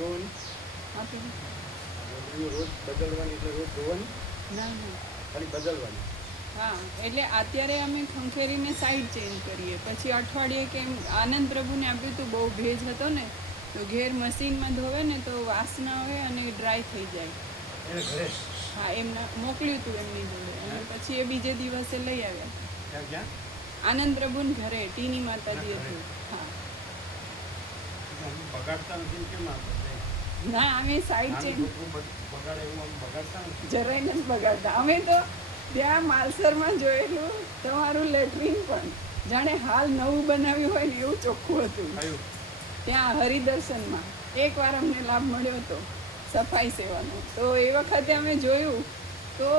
ધોવાની આપી રોજ બદલવાની, એટલે રોજ ધોવાની ના ના ખાલી બદલવાની. હા, એટલે અત્યારે અમે ખંખેરીને સાઈડ ચેન્જ કરીએ, પછી અઠવાડિયે કેમ આનંદ પ્રભુને આપ્યું હતું, બહુ ભેજ હતો ને તો ઘેર મશીનમાં ધોવે ને તો વાસના હોય અને ડ્રાય થઈ જાય. એને ઘરે હા, એમને મોકલ્યું હતું એમની જોડે અને પછી એ બીજે દિવસે લઈ આવ્યા. ક્યાં ક્યાં આનંદ પ્રભુને ઘરે ટીની માતાજી ઘરે. હતું. હા, અમે બગાડતા નથી કેમ આપણે ના અમે સાઈડ નાનું ચેન્જ છોકરું બગાડે એવું અમે બગાડતા નથી. જરાય નથી બગાડતા. અમે તો ત્યાં માલસરમાં જોયેલું તમારું લેટ્રિન પણ જાણે હાલ નવું બનાવ્યું હોય ને એવું ચોખ્ખું હતું. કયું ત્યાં હરિદર્શનમાં એકવાર અમને લાભ મળ્યો હતો સફાઈ સેવાનો, તો એ વખતે અમે જોયું તો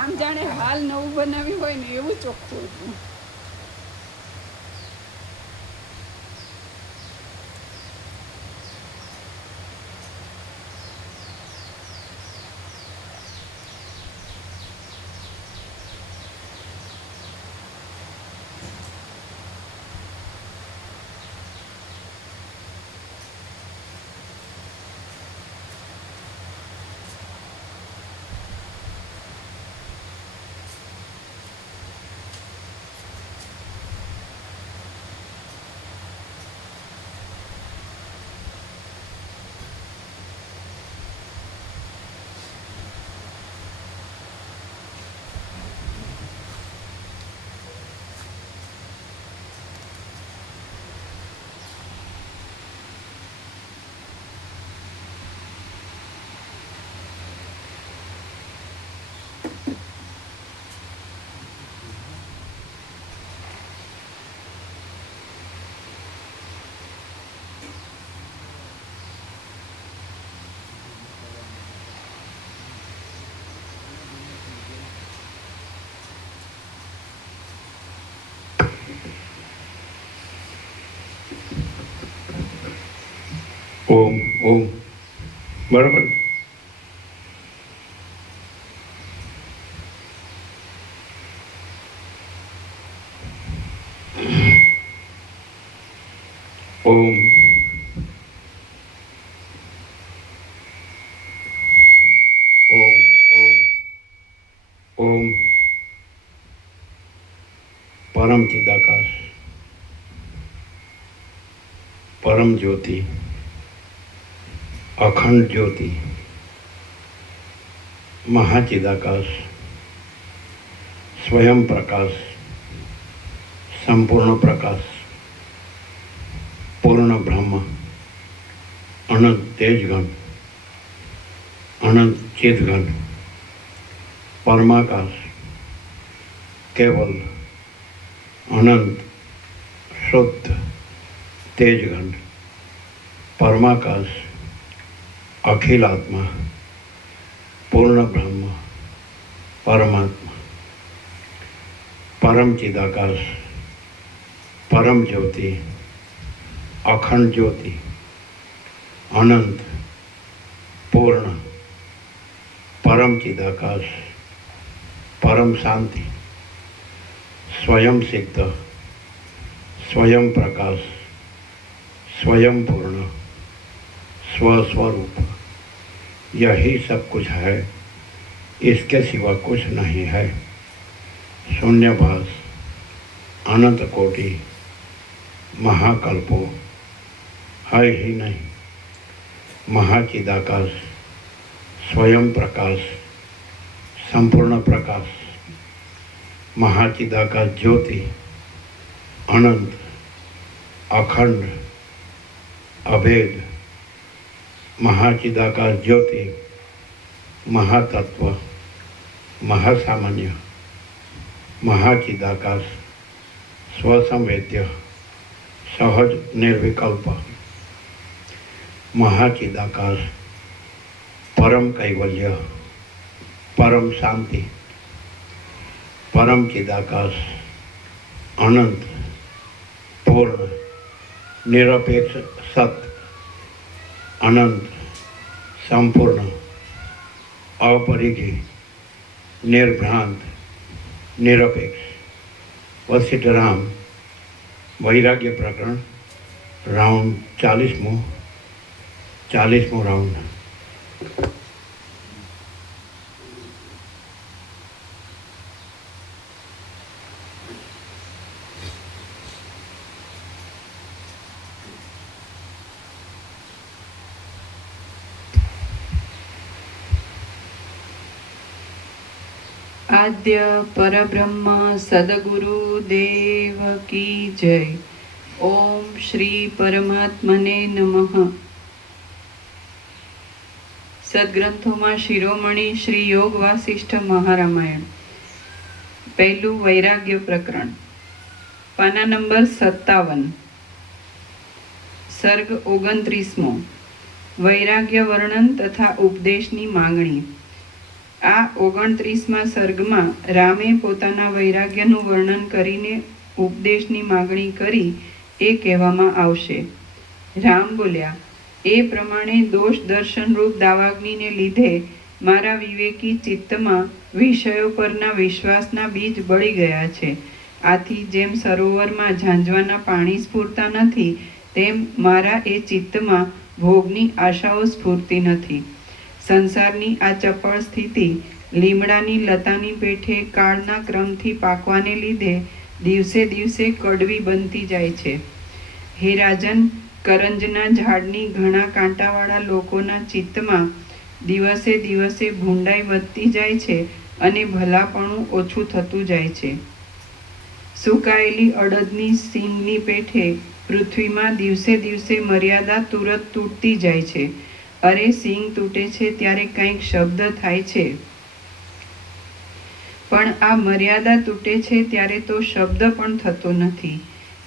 આમ જાણે હાલ નવું બનાવ્યું હોય ને એવું ચોખ્ખું હતું. ઓમ ઓમ બરાબર. ઓમ ઓમ ઓમ ઓમ પરમ ચિદાકાશ, પરમ જ્યોતિ, અખંડ જ્યોતિ, મહાચિદાકાશ, સ્વયં પ્રકાશ, સંપૂર્ણ પ્રકાશ, પૂર્ણ બ્રહ્મ, અનંત તેજગણ, અનંત ચિદગણ, પરમાકાશ, કેવલ અનંત શુદ્ધ તેજગણ, પરમાકાશ, અખિલાત્મા, પૂર્ણ બ્રહ્મ, પરમાત્મા, પરમ ચિદાકાશ, પરમ જ્યોતિ, અખંડ જ્યોતિ, અનંત, પૂર્ણ, પરમ ચિદાકાશ, પરમ શાંતિ, स्वयं सिद्ध, स्वयं प्रकाश, स्वयं पूर्ण, स्वस्वरूप, यही सब कुछ है, इसके सिवा कुछ नहीं है। शून्यभास, अनंत कोटि, महाकल्पो है ही नहीं। महाचिदाकाश, स्वयं प्रकाश, संपूर्ण प्रकाश, महाचिदाकाश ज्योति, अनंत, अखंड, अभेद, महाचिदाकाश ज्योति, महातत्व, महासामान्य, महाचिदाकाश, स्वसंवेद्य, सहज निर्विकल्प, महाचिदाकाश, परम कैवल्य, परम शांति, परम चिदाकाश, अनंत, पूर्ण, निरपेक्ष सत्य, अनंत, संपूर्ण, अपरिघी, निर्भ्रांत, निरपेक्ष। वशिष्ठ राम वैराग्य प्रकरण राउंड 40मो 40મો રાઉન્ડ. આદ્ય પરબ્રહ્મ સદગુરુ દેવ કી જય. ઓમ શ્રી પરમાત્મને નમઃ. સદગ્રંથોમાં શિરોમણી શ્રી યોગ વાસિષ્ઠ મહારામાયણ. પહેલું વૈરાગ્ય પ્રકરણ, પાના નંબર 57, સર્ગ 29મો. વૈરાગ્ય વર્ણન તથા ઉપદેશની માંગણી. આ 29મા સર્ગમાં રામે પોતાના વૈરાગ્યનું વર્ણન કરીને ઉપદેશની માગણી કરી એ કહેવામાં આવશે. રામ બોલ્યા, એ પ્રમાણે દોષ દર્શનરૂપ દાવાગ્નિને લીધે મારા વિવેકી ચિત્તમાં વિષયો પરના વિશ્વાસના બીજ બળી ગયા છે. આથી જેમ સરોવરમાં ઝાંઝવાના પાણી સ્ફૂરતા નથી, તેમ મારા એ ચિત્તમાં ભોગની આશાઓ સ્ફૂરતી નથી. સંસારની આ ચપળ સ્થિતિ લીમડાની લતાની પેઠે કાળના ક્રમથી પાકવાને લીધે દિવસે દિવસે કડવી બનતી જાય છે. હે રાજન, કરંજના ઝાડની ઘણા કાંટાવાળા લોકોના ચિત્તમાં દિવસે દિવસે ભૂંડાઈ વધતી જાય છે અને ભલાપણું ઓછું થતું જાય છે. સુકાયેલી અડદની સીંગની પેઠે પૃથ્વીમાં દિવસે દિવસે મર્યાદા તુરત તૂટતી જાય છે. અરે, સિંગ તૂટે છે ત્યારે કંઈક શબ્દ થાય છે, પણ આ મર્યાદા તૂટે છે ત્યારે તો શબ્દ પણ થતો નથી.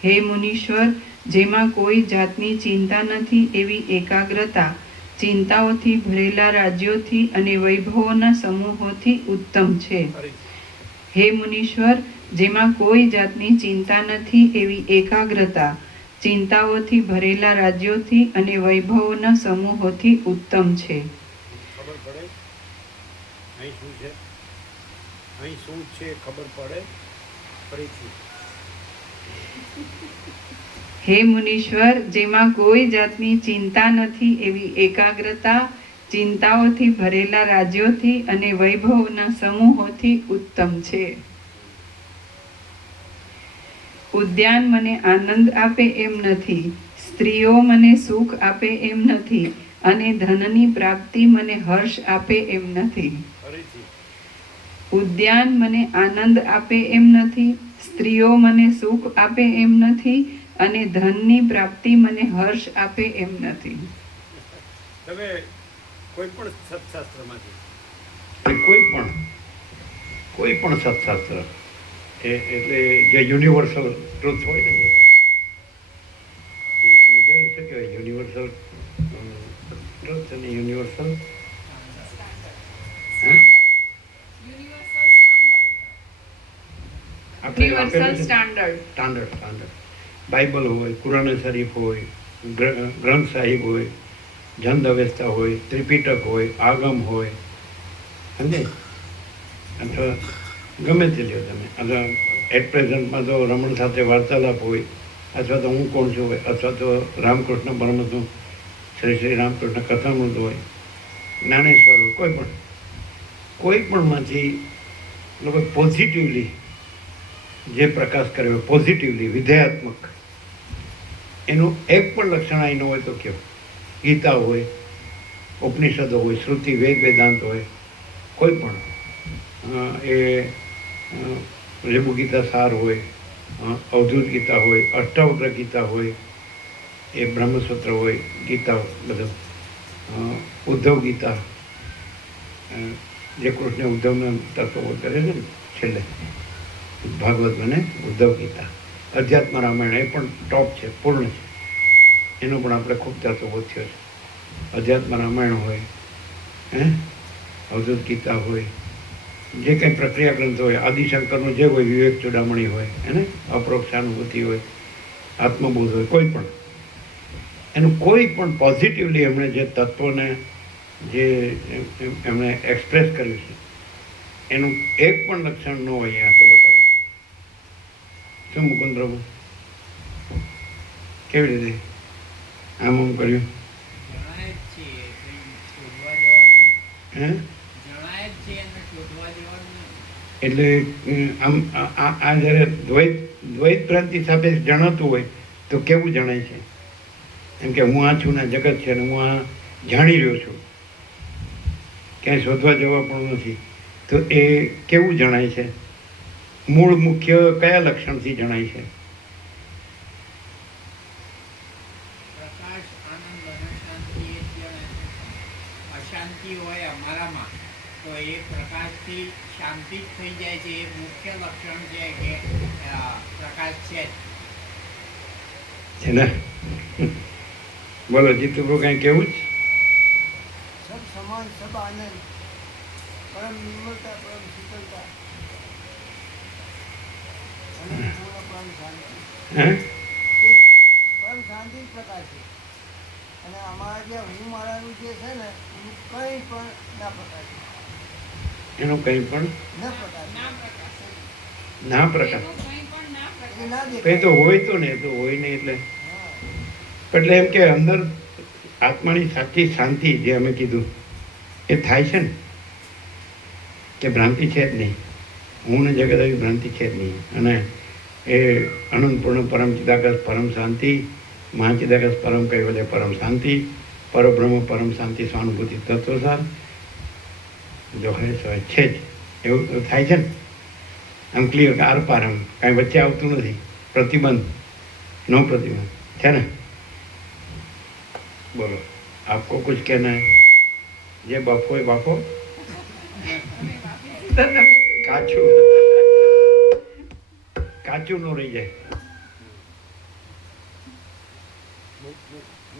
હે મુનીશ્વર, જેમાં કોઈ જાતની ચિંતા નથી એવી એકાગ્રતા ચિંતાઓથી ભરેલા રાજ્યોથી અને વૈભવોના સમૂહોથી ઉત્તમ છે. હે મુનીશ્વર, જેમાં કોઈ જાતની ચિંતા નથી એવી એકાગ્રતા ચિંતાઓથી ભરેલા રાજ્યોથી અને વૈભવોના સમૂહોથી ઉત્તમ છે. ખબર પડે અહીં શું છે? અહીં શું છે ખબર પડે? ફરીથી. હે મુનીશ્વર, જેમાં કોઈ જાતની ચિંતા નથી એવી એકાગ્રતા ચિંતાઓથી ભરેલા રાજ્યોથી અને વૈભવોના સમૂહોથી ઉત્તમ છે. ઉદ્યાન મને આનંદ આપે એમ નથી, સ્ત્રીઓ મને સુખ આપે એમ નથી, અને ધનની પ્રાપ્તિ મને હર્ષ આપે એમ નથી. ઉદ્યાન મને આનંદ આપે એમ નથી, સ્ત્રીઓ મને સુખ આપે એમ નથી, અને ધનની પ્રાપ્તિ મને હર્ષ આપે એમ નથી. તમે કોઈ પણ સત્શાસ્ત્રમાંથી કોઈ પણ સત્શાસ્ત્ર એટલે જે યુનિવર્સલ ટ્રુથ હોય ને, એને કેવું છે કે યુનિવર્સલ ટ્રુથ અને યુનિવર્સલ સ્ટાન્ડર્ડ. બાઇબલ હોય, કુરાન શરીફ હોય, ગ્રંથ સાહિબ હોય, જંદ અવેસ્તા હોય, ત્રિપિટક હોય, આગમ હોય, સમજે, અથવા ગમે તે લ્યો તમે. અથવા એટ પ્રેઝન્ટમાં તો રમણ સાથે વાર્તાલાપ હોય, અથવા તો હું કોણ છું હોય, અથવા તો રામકૃષ્ણ પરમહંસનું શ્રી રામકૃષ્ણ કથામૃત હોય, જ્ઞાનેશ્વર હોય, કોઈ પણમાંથી લોકો પોઝિટિવલી જે પ્રકાશ કર્યો, પોઝિટિવલી વિધેયાત્મક, એનું એક પણ લક્ષણ અહીં ન હોય તો કેવું? ગીતા હોય, ઉપનિષદો હોય, શ્રુતિ, વેદાંત હોય, કોઈ પણ એ લઘુ ગીતા સાર હોય, અવધૂત ગીતા હોય, અષ્ટાવક્ર ગીતા હોય, એ બ્રહ્મસૂત્ર હોય, ગીતા બધું, ઉદ્ધવ ગીતા, જે કૃષ્ણ ઉદ્ધવના તત્વો કરે છે ને છેલ્લે, ભાગવત અને ઉદ્ધવ ગીતા, અધ્યાત્મ રામાયણ એ પણ ટોપ છે, પૂર્ણ છે, એનો પણ આપણે ખૂબ તત્વો થયો છે. અધ્યાત્મ રામાયણ હોય, અવધૂત ગીતા હોય, જે કંઈ પ્રક્રિયા ગ્રંથ હોય, આદિશંકરનું જે હોય, વિવેક ચૂડામણી હોય, એને અપરોક્ષાનુભૂતિ હોય, આત્મબોધ હોય, કોઈ પણ એનું કોઈ પણ પોઝિટિવલી એમણે જે તત્વોને જે એમણે એક્સપ્રેસ કર્યું છે, એનું એક પણ લક્ષણ ન હોય અહીંયા તો બતાવો. શું મુકુંદ પ્રભુ, કેવી રીતે આમ કર્યું? હે જણાય જ છે એને શોધવા જેવાનું નથી. એટલે આમ આ જ્યારે દ્વૈત ભ્રાંતિ સાથે જણાતું હોય તો કેવું જણાય છે? એમ કે હું આ છું ને જગત છે ને હું આ જાણી રહ્યો છું, ક્યાંય શોધવા જવા પણ નથી, તો એ કેવું જણાય છે? મૂળ મુખ્ય કયા લક્ષણથી જણાય છે? પ્રકાશ, આનંદ અને શાંતિ એ જ જણાય છે. અશાંતિ હોય અમારામાં તો એ પ્રકાશથી શાંતિ જ થઈ જાય છે. એ મુખ્ય લક્ષણ છે કે પ્રકાશ છે જ. છે ને? બોલો જીતુભાઈ, કાંઈ કેવું જ? सब समान सब आनंद परम निर्मलता परम शीतलता અને પૂર્ણ પરમ શાંતિ હે એ પરમ શાંતિ જ પ્રકાશ છે. અને અમારા જે હું મારાનું જે છે ને એનું કંઈ પણ ના પ્રકાશ એનું કંઈ પણ ન પ્રકાશ ના પ્રકાશ ના પ્રકાશ. એનું કંઈ પણ ના એ પ્રકાશ. ના કંઈ દેખાય. તો હોય તો ને, તો હોય નહીં એટલે હા. એટલે એમ કે અંદર આત્માની સાચી શાંતિ જે અમે કીધું એ થાય છે ને, કે ભ્રાંતિ છે જ નહીં, હું ને જગત આવી ભ્રાંતિ છે જ નહીં. અને એ અનંતપૂર્ણ પરમ ચિદાકાશ પરમ શાંતિ, મહાચિદાકાશ પરમ કૈવલ્ય પરમ શાંતિ, પરબ્રહ્મ પરમ શાંતિ સ્વાનુભૂતિ તત્વસાર જો હે સો છે જ. એવું તો થાય છે ને, આમ ક્લિયર કે આર પાર, આમ કાંઈ વચ્ચે આવતું નથી, પ્રતિબંધ નો પ્રતિબંધ છે ને. बोलो, आपको कुछ कहना है? ये बापो है बापो કાચું કાચું નો રહી જાય.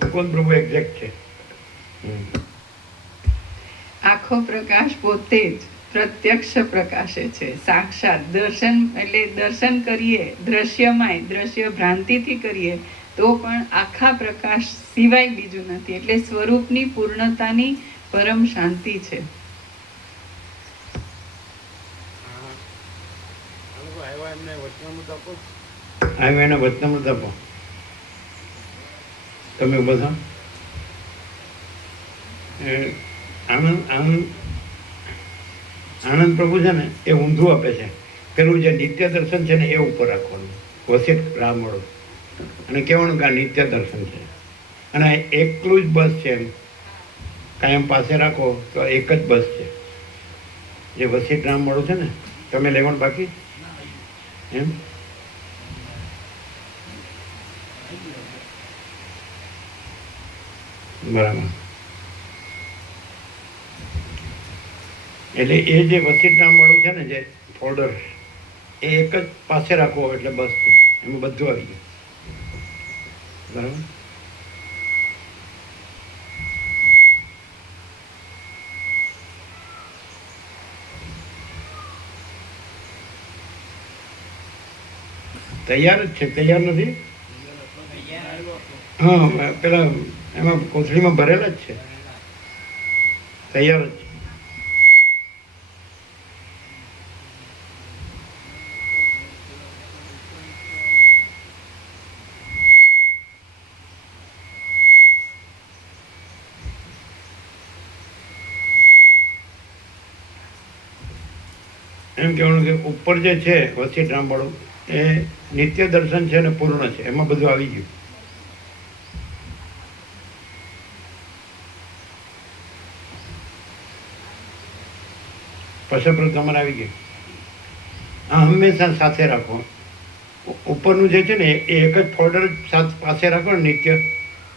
મુકુંદ પ્રભુ એક્ઝેક્ટ છે. આખો પ્રકાશ પોતે જ પ્રત્યક્ષ પ્રકાશે છે, સાક્ષાત દર્શન. એટલે દર્શન કરીએ દ્રશ્યમાંય, દ્રશ્ય ભ્રાંતિથી કરીએ તો પણ આખા પ્રકાશ સિવાય બીજું નથી. એટલે સ્વરૂપની પૂર્ણતાની પરમ શાંતિ છે. આવ્યા એમને વચનામૃત આપો. આવ્યા એના વચનામૃત આપો. તમે બધા આનંદ આનંદ આનંદ પ્રભુ છે ને એ ઊંધું આપે છે. પેલું જે નિત્ય દર્શન છે ને એ ઉપર રાખવાનું, વસિત બ્રાહ્મણો, અને કહેવાનું કે આ નિત્ય દર્શન છે અને એકલું જ બસ છે. એમ કાયમ પાસે રાખો તો એક જ બસ છે. જે વસિત બ્રાહ્મણો છે ને, તમે લેવાનું બાકી એમ બરાબર. એટલે એ જે વસિત બ્રાહ્મણો છે ને, જે ફોલ્ડર, એ એક જ પાસે રાખવો એટલે બસ છે. એમાં બધું આવી ગયું. બરાબર. તૈયાર જ છે, તૈયાર નથી. હા, પેલા એમાં કોથળીમાં ભરેલા જ છે, તૈયાર જ છે. એમ કહેવાનું કે ઉપર જે છે વસિત રામવાળું એ નિત્ય દર્શન છે ને પૂર્ણ છે, એમાં બધું આવી ગયું. પછી તમારે આવી ગયું. હા, હંમેશા સાથે રાખો. ઉપરનું જે છે ને એ એક જ ફોલ્ડર પાસે રાખો ને નિત્ય,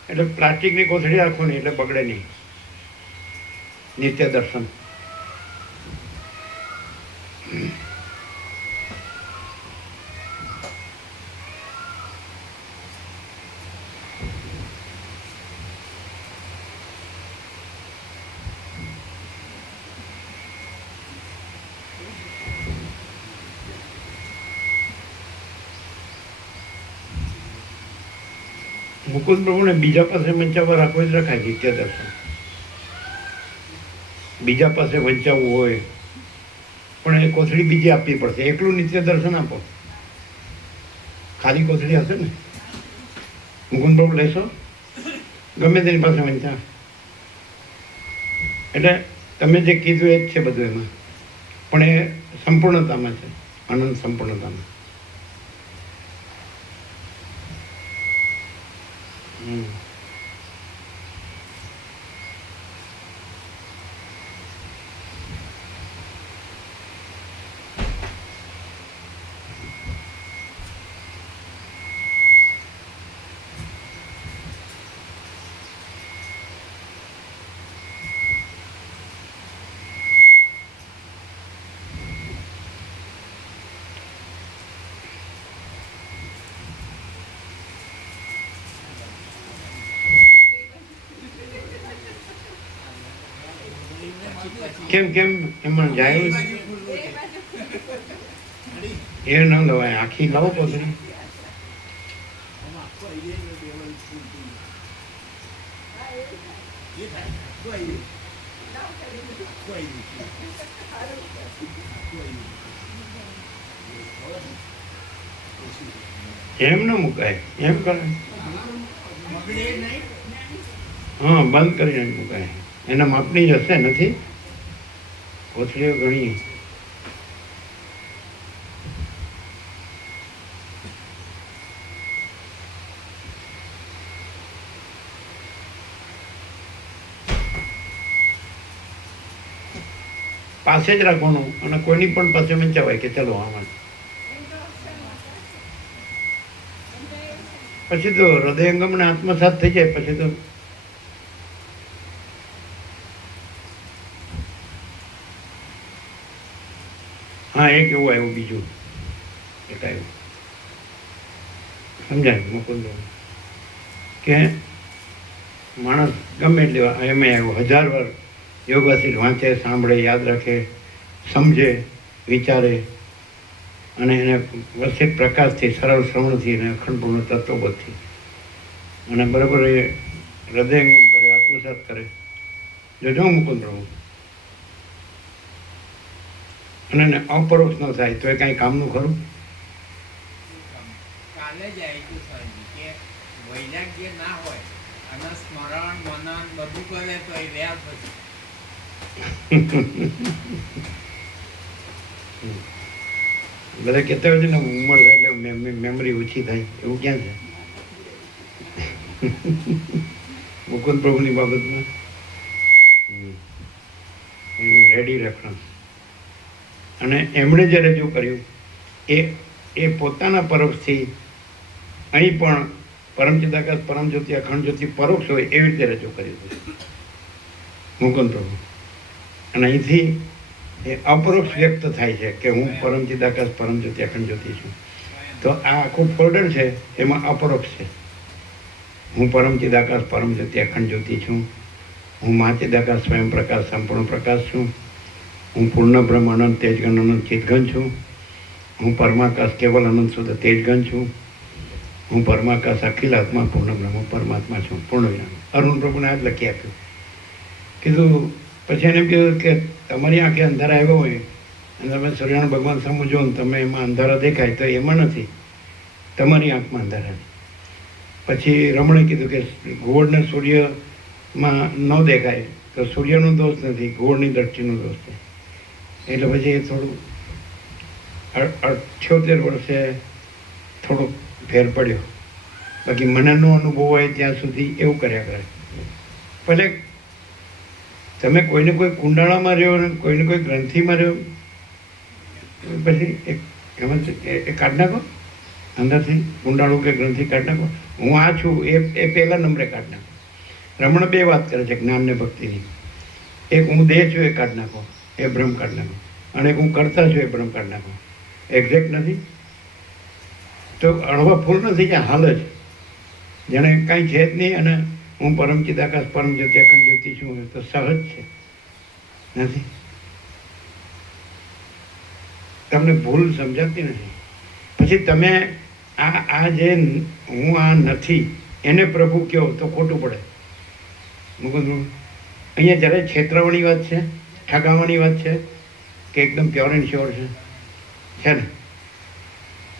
એટલે પ્લાસ્ટિકની કોથળી રાખો ને એટલે બગડે નહીં. નિત્ય દર્શન. મુકુંદ પ્રભુને બીજા પાસે વંચાવવા રાખવો જ રખાય. નિત્ય દર્શન બીજા પાસે વંચાવવું હોય પણ એ કોથળી બીજી આપવી પડશે. એકલું નિત્ય દર્શન આપો, ખાલી કોથળી હશે ને. મુકુંદ પ્રભુ લેશો, ગમે તેની પાસે વંચાવ. એટલે તમે જે કીધું એ જ છે બધું એમાં, પણ એ સંપૂર્ણતામાં છે, અનંત સંપૂર્ણતામાં. કેમ કેમ એમાં જાય એ ન લવાય, આખી લાવો પોતરી. એમ ન મુકાય, એમ કરે. હા, બંધ કરીને મુકાય. એના માપની જ હશે, નથી કોથળીઓ ઘણી. પાસે જ રાખવાનું અને કોઈની પણ પાસે વંચાવાય કે ચલો આમાં. પછી તો હૃદયંગમને આત્મસાત થઈ જાય પછી તો હા, એક એવું આવ્યું, બીજું એક આવ્યું, સમજાય મુકુંદ, કે માણસ ગમે એટલે એમાં આવ્યું 1000 વાર યોગાથી વાંચે, સાંભળે, યાદ રાખે, સમજે, વિચારે અને એને વસિત પ્રકાશથી, સરળ શ્રવણથી અને અખંડપૂર્ણ તત્વબોધથી અને બરાબર એ હૃદયંગમ કરે, આત્મસાત કરે. જોજો મુકુંદ પ્રભુ. અને એને અપરોક્ષ ન થાય તો એ કાંઈ કામનું ખરું? કાલે જ આવ્યું સ્વામી કે વૈરાગ્ય ના હોય અને સ્મરણ મનન બધું કરે તો એ વ્યાપ પછી. બધા કહેતા હોય છે ને ઉંમર થાય એટલે મેમરી ઓછી થાય, એવું ક્યાં છે? મુકુંદ પ્રભુની બાબતમાં એનું રેડી રેફરન્સ. અને એમણે જે રજૂ કર્યું એ પોતાના પરોક્ષથી અહીં પણ પરમચિદાકાશ, પરમજ્યોતિ, અખંડ જ્યોતિ પરોક્ષ હોય એવી રીતે રજૂ કર્યું હતું મુકુંદ પ્રભુ. અને અહીંથી એ અપરોક્ષ વ્યક્ત થાય છે કે હું પરમચિદાકાશ, પરમજ્યોતિ, અખંડ જ્યોતિ છું. તો આ આખું ફોલ્ડર છે એમાં અપરોક્ષ છે. હું પરમચિદાકાશ, પરમજ્યોતિ, અખંડ જ્યોતિ છું. હું મહાચિદાકાશ, સ્વયં પ્રકાશ, સંપૂર્ણ પ્રકાશ છું. હું પૂર્ણ બ્રહ્મ, અનંત તેજગન, અનંત ચિતગન છું. હું પરમાકાશ, કેવલ અનંત શુદ્ધ તેજગન છું. હું પરમાકાશ, અખિલ આત્મા, પૂર્ણ બ્રહ્મ, પરમાત્મા છું, પૂર્ણ વિરામ. અરુણ પ્રભુને આ જ લખી આપ્યું. કીધું પછી એને એમ કીધું કે તમારી આંખે અંધારા આવ્યો હોય અને તમે સૂર્યનારાયણ ભગવાન સામું જો ને તમે એમાં અંધારા દેખાય તો એમાં નથી, તમારી આંખમાં અંધારા. પછી રમણે કીધું કે ગોળને સૂર્યમાં ન દેખાય તો સૂર્યનો દોષ નથી, ગોળની દ્રષ્ટિનો દોષ છે. એટલે પછી એ થોડું 78 વર્ષે થોડોક ફેર પડ્યો. બાકી મને નો અનુભવ હોય ત્યાં સુધી એવું કર્યા કરે. ભલે તમે કોઈને કોઈ કુંડાળામાં રહ્યો ને કોઈને કોઈ ગ્રંથિમાં રહ્યો, પછી એમાં એ કાઢ નાખો અંદરથી, કુંડાળું કે ગ્રંથિ કાઢ નાખો. હું આ છું એ પહેલા નંબરે કાઢ નાખો. રમણ 2 વાત કરે છે જ્ઞાન ને ભક્તિની. એક હું દેહ છું એ કાઢ નાખો, એ ભ્રમ કાઢ નાખો. અને એક હું કરતા છું એ ભ્રમ કાઢ નાખો. એક્ઝેક્ટ નથી તો અળવા ફૂલ નથી કે હાલ જ જેને કાંઈ છે જ નહીં અને હું પરમચિદાકાશ, પરમજ્યોતિ, અખંડ જ્યોતિ છું તો સહજ છે, નથી. તમને ભૂલ સમજાતી નથી. પછી તમે આ જે હું આ નથી એને પ્રભુ કહો તો ખોટું પડે. મુકુંદ અહીંયા જ્યારે છેતરાવાની વાત છે, ઠગાવાની વાત છે કે એકદમ પ્યોર એન્ડ શ્યોર છે ને?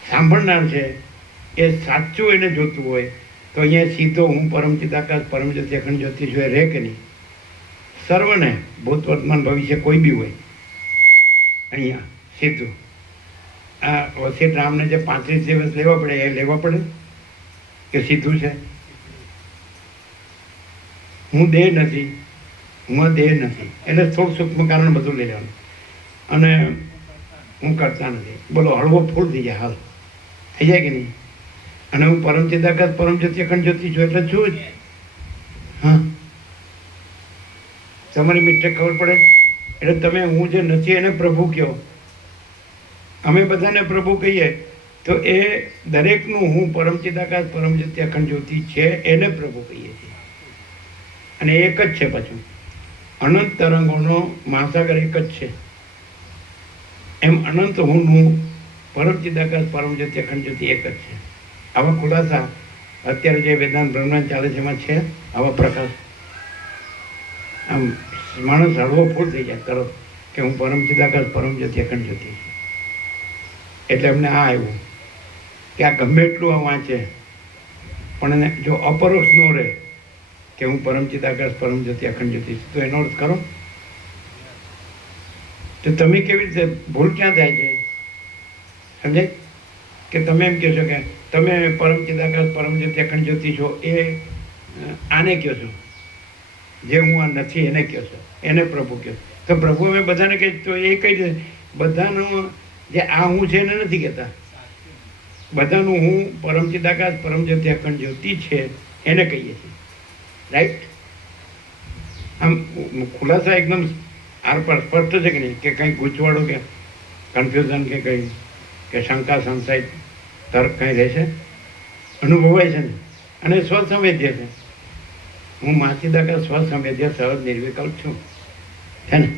સાંભળનાર છે એ સાચું એને જોતું હોય તો અહીંયા સીધો હું પરમચિદાકાશ, પરમજ્યોતિ, અખંડ જ્યોતિ છું એ રહે કે નહીં? સર્વને ભૂત વર્તમાન ભવિષ્ય કોઈ બી હોય અહીંયા સીધું આ વસીત રામને જે 35 દિવસ લેવા પડે એ લેવા પડે કે સીધું છે? હું દેહ નથી, હું દેહ નથી, એટલે થોડું સૂક્ષ્મ કારણ બધું લઈ લેવાનું. અને હું કરતા નથી, બોલો હળવો ફૂલ થઈ જાય, હાલ થઈ જાય કે નહીં? અને હું પરમ ચિદાકાશ પરમ જ્યોતિ અખંડ જ્યોતિ છું એટલે છું જ. હા, તમારી મિસ્ટેક ખબર પડે એટલે તમે હું જે નથી એને પ્રભુ કહો. અમે બધાને પ્રભુ કહીએ તો એ દરેકનું હું પરમ ચિદાકાશ પરમ જ્યોતિ અખંડ જ્યોતિ છે એને પ્રભુ કહીએ છીએ. અને એક જ છે, પાછું અનંત તરંગોનો મહાસાગર એક જ છે. એમ અનંત હુંનું પરમ ચિદાકાશ પરમ જ્યોતિ અખંડ જ્યોતિ એક જ છે. આવા ખુલાસા અત્યારે જે વેદાંત બ્રહ્માંડ ચાલે છે એમાં છે આવા પ્રકાશ. આમ માણસ હળવો ફૂલ થઈ જાય તરત કે હું પરમ ચિદાકાશ પરમ જ્યોતિ અખંડ જ્યોતિ છું. એટલે એમને આ આવ્યું કે આ ગમે એટલું આ વાંચે પણ એને જો અપરોક્ષ ન રહે કે હું પરમ ચિદાકાશ પરમ જ્યોતિ અખંડ જ્યોતિ છું તો એનો અર્થ કરો. તો તમે કેવી રીતે ભૂલ ક્યાં થાય છે સમજાય? કે તમે એમ કહો છો કે તમે પરમ ચિદાકાશ પરમ જ્યોતિ અખંડ જ્યોતિ છો એ આને કહો છો, જે હું આ નથી એને કહો છો, એને પ્રભુ કહો. તો પ્રભુ અમે બધાને કહે તો એ કઈ દે બધાનું જે આ હું છે એને નથી કહેતા. બધાનું હું પરમ ચિદાકાશ પરમ જ્યોતિ અખંડ જ્યોતિ છે એને કહીએ છીએ. રાઈટ? આમ ખુલાસા એકદમ આરપાર સ્પષ્ટ છે કે નહીં? કે કંઈ ગૂંચવાડો કે કન્ફ્યુઝન કે કંઈ કે શંકા સંશય તર્ક કંઈ રહેશે? અનુભવાય છે ને? અને સ્વસંવેદ્ય છે. હું માચિદાકાશ સ્વસંવેદ્ય સહજ નિર્વિકલ્પ છું, છે ને?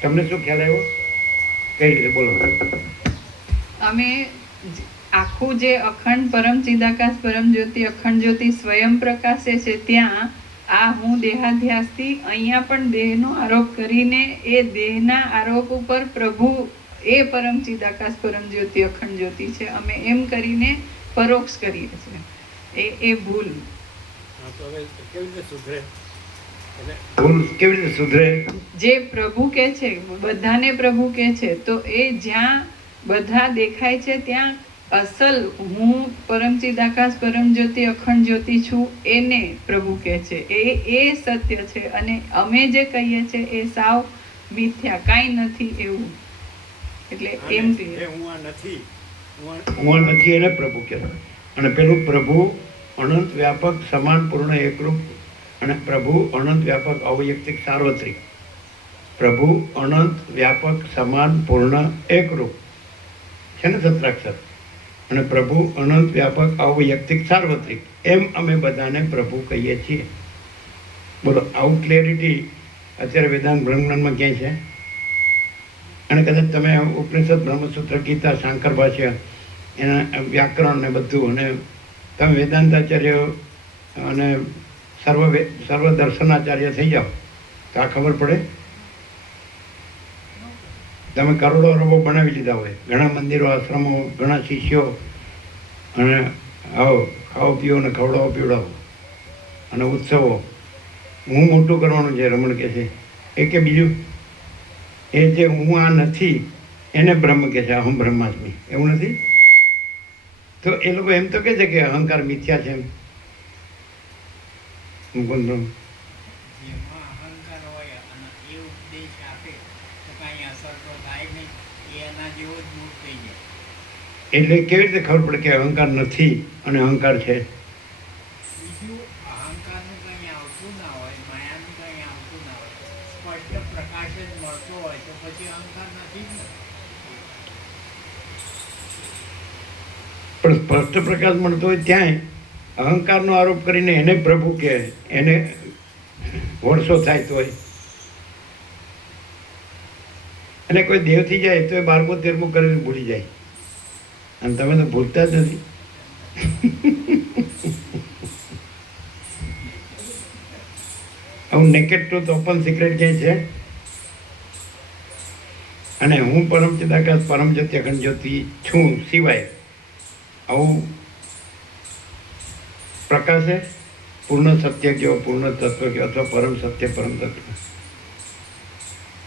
તમને શું ખ્યાલ આવ્યો? કઈ રીતે બોલો? અમે આખું જે અખંડ પરમ ચિદાકાશ પરમ જ્યોતિ અખંડ જ્યોતિ સ્વયં પ્રકાશે છે ત્યાં આ હું દેહાધ્યાસથી અહીંયા પણ દેહનો આરોપ કરીને એ દેહના આરોપ ઉપર પ્રભુ એ પરમ ચિદાકાશ પરમ જ્યોતિ અખંડ જ્યોતિ છે અમે એમ કરીને પરોક્ષ કરીએ છીએ. એ ભૂલ. હા, તો હવે કેવી રીતે સુધરે? એટલે ભૂલ કેવી રીતે સુધરે? જે પ્રભુ કે છે બધાને પ્રભુ કે છે તો એ જ્યાં બધા દેખાય છે ત્યાં અસલ હું પરમ ચિદાકાશ પરમ જ્યોતિ અખંડ જ્યોતિ છું એને પ્રભુ કહે છે. એ સત્ય છે અને અમે જે કહીએ છીએ એ સાવ મિથ્યા, કાંઈ નથી એવું. એટલે એમ જે હું આ નથી, હું આ નથી એને પ્રભુ કહેવાય. અને પેલું પ્રભુ અનંત વ્યાપક સમાન પૂર્ણ એકરૂપ અને પ્રભુ અનંત વ્યાપક અવૈયક્તિક સાર્વત્રિક. પ્રભુ અનંત વ્યાપક સમાન પૂર્ણ એકરૂપ છે ને સત્રાક્ષર? અને પ્રભુ અનંત વ્યાપક અવૈયક્તિક સાર્વત્રિક એમ અમે બધાને પ્રભુ કહીએ છીએ. બોલો, આવું ક્લેરિટી અત્યારે વેદાંત બ્રહ્માંડમાં ક્યાંય છે? અને કદાચ તમે ઉપનિષદ બ્રહ્મસૂત્ર ગીતા શાંકર ભાષ્ય એના વ્યાકરણ ને બધું અને તમે વેદાંતાચાર્ય અને સર્વ દર્શનાચાર્ય થઈ જાઓ તો આ ખબર પડે. તમે કરોડો અરબો બનાવી લીધા હોય, ઘણા મંદિરો આશ્રમો ઘણા શિષ્યો અને આવો ખાઓ પીવો ને ખવડાવો પીવડાવો અને ઉત્સવો હું મોટું કરવાનું છે રમણ કહે છે એ કે બીજું એ જે હું આ નથી એને બ્રહ્મ કહે છે અહમ બ્રહ્માસ્મિ. એવું નથી? તો એ લોકો એમ તો કહે છે કે અહંકાર મિથ્યા છે એમ. મુકુંદ જેમાં અહંકાર હોય અને એ ઉપદેશ આપે તો કાંઈ અસર તો થાય નહીં, એ એના જેવો જ દૂર થઈ જાય. એટલે કેવી રીતે ખબર પડે કે અહંકાર નથી અને અહંકાર છે? બીજું અહંકારનું કંઈ આવતું ના હોય, માયાનું કંઈ આવતું ના હોય, સ્પષ્ટ પ્રકાશ જ મળતો હોય તો પછી અહંકાર નથી જ ને. પણ સ્પષ્ટ પ્રકાશ મળતો હોય ત્યાંય અહંકારનો આરોપ કરીને એને પ્રભુ કહે, એને વર્ષો થાય તોય. અને કોઈ દેવ થઈ જાય તો એ 12મું 13મું કરીને ભૂલી જાય. અને તમે તો ભૂલતા જ નથી. આવું નેકેડ ટ્રુથ ઓપન સિક્રેટ ક્યાંય છે? અને હું પરમ ચિદાકાશ પરમ જ્યોતિ અખંડ જ્યોતિ છું સિવાય આવું પ્રકાશે પૂર્ણ સત્ય કયો, પૂર્ણ તત્વ કયો, અથવા પરમ સત્ય, પરમ તત્વ.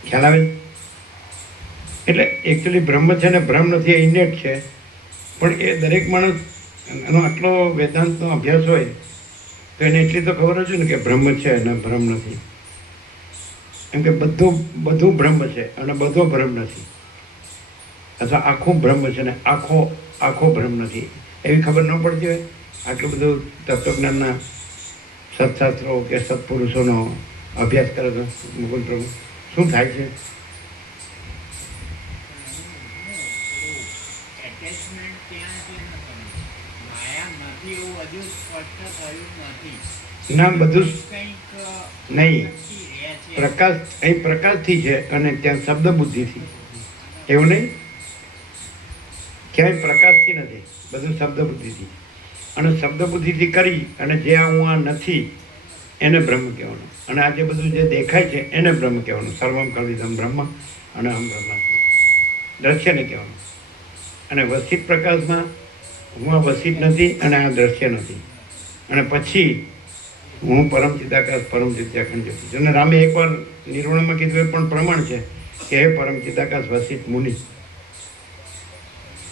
ખ્યાલ આવે? એટલે એકચ્યુઅલી બ્રહ્મ છે ને બ્રહ્મ નથી, એ ઇનેટ છે. પણ એ દરેક માણસ એનો આટલો વેદાંતનો અભ્યાસ હોય તો એને એટલી તો ખબર જ ને કે બ્રહ્મ છે અને બ્રહ્મ નથી. એમ કે બધું બ્રહ્મ છે અને બધો બ્રહ્મ નથી, અથવા આખું બ્રહ્મ છે ને આખો બ્રહ્મ નથી, એવી ખબર ન પડતી હોય. આટલું બધું તત્વજ્ઞાનના સત્શાસ્ત્રો કે સત્પુરુષોનો અભ્યાસ કરે તો મુકુંદ પ્રભુ શું થાય છે? એટેચમેન્ટ ત્યાં છે ને તમે માયા નથી એવું હજુ સ્પષ્ટ થયું નથી. ના, બધું કંઈક નહીં. રહે છે. પ્રકાશ અહીં પ્રકાશથી છે અને ત્યાં શબ્દ બુદ્ધિથી. એવું નહીં, ક્યાંય પ્રકાશથી નથી, બધું શબ્દ બુદ્ધિથી. અને શબ્દ બુદ્ધિથી કરી અને જે હું આ નથી એને બ્રહ્મ કહેવાનું, અને આ જે બધું જે દેખાય છે એને બ્રહ્મ કહેવાનું. સર્વમ કલ્વિદમ બ્રહ્મ અને અહમ બ્રહ્માસ્મિ, દ્રશ્યને કહેવાનું. અને વસિત પ્રકાશમાં હું આ વસિત નથી અને આ દ્રશ્ય નથી. અને પછી હું પરમ ચિદાકાશ, પરમ ચિત્યાખંડ જ્યોતિ છું. અને રામે એકવાર નિર્વાણમાં કીધું, એ પણ પ્રમાણ છે કે હે પરમ ચિદાકાશ વસિત મુનિ.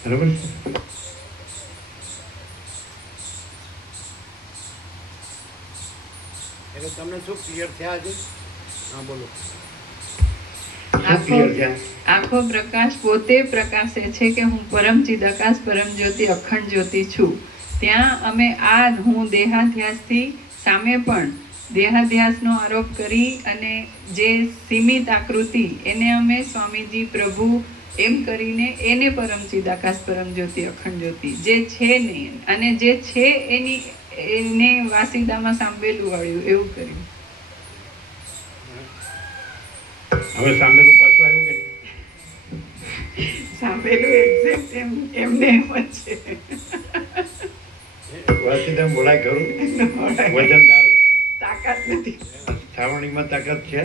બરાબર છે? એટલે તમને શું ક્લિયર થયા છે? હા બોલો. શું ક્લિયર છે? આખો પ્રકાશ પોતે પ્રકાશે છે કે હું પરમ ચિદાકાશ, પરમ જ્યોતિ, અખંડ જ્યોતિ છું. ત્યાં અમે આ હું દેહાધ્યાસથી સામે પણ દેહાધ્યાસનો આરોપ કરી અને જે સીમિત આકૃતિ એને અમે સ્વામીજી પ્રભુ એમ કરીને એને પરમ ચિદાકાશ, પરમ જ્યોતિ, અખંડ જ્યોતિ જે છે નહીં અને જે છે એને વાસીદામાં સાંભળેલું વાળ્યું એવું કર્યું. હવે સામેનું પાછું આવ્યું કે નહીં? સાંભળેલું એક્ઝેક્ટ એમને એમ જ છે. વાસીદામ બોલાય ખરું? વજનદાર તાકાત નથી. છાવણીમાં તાકાત છે.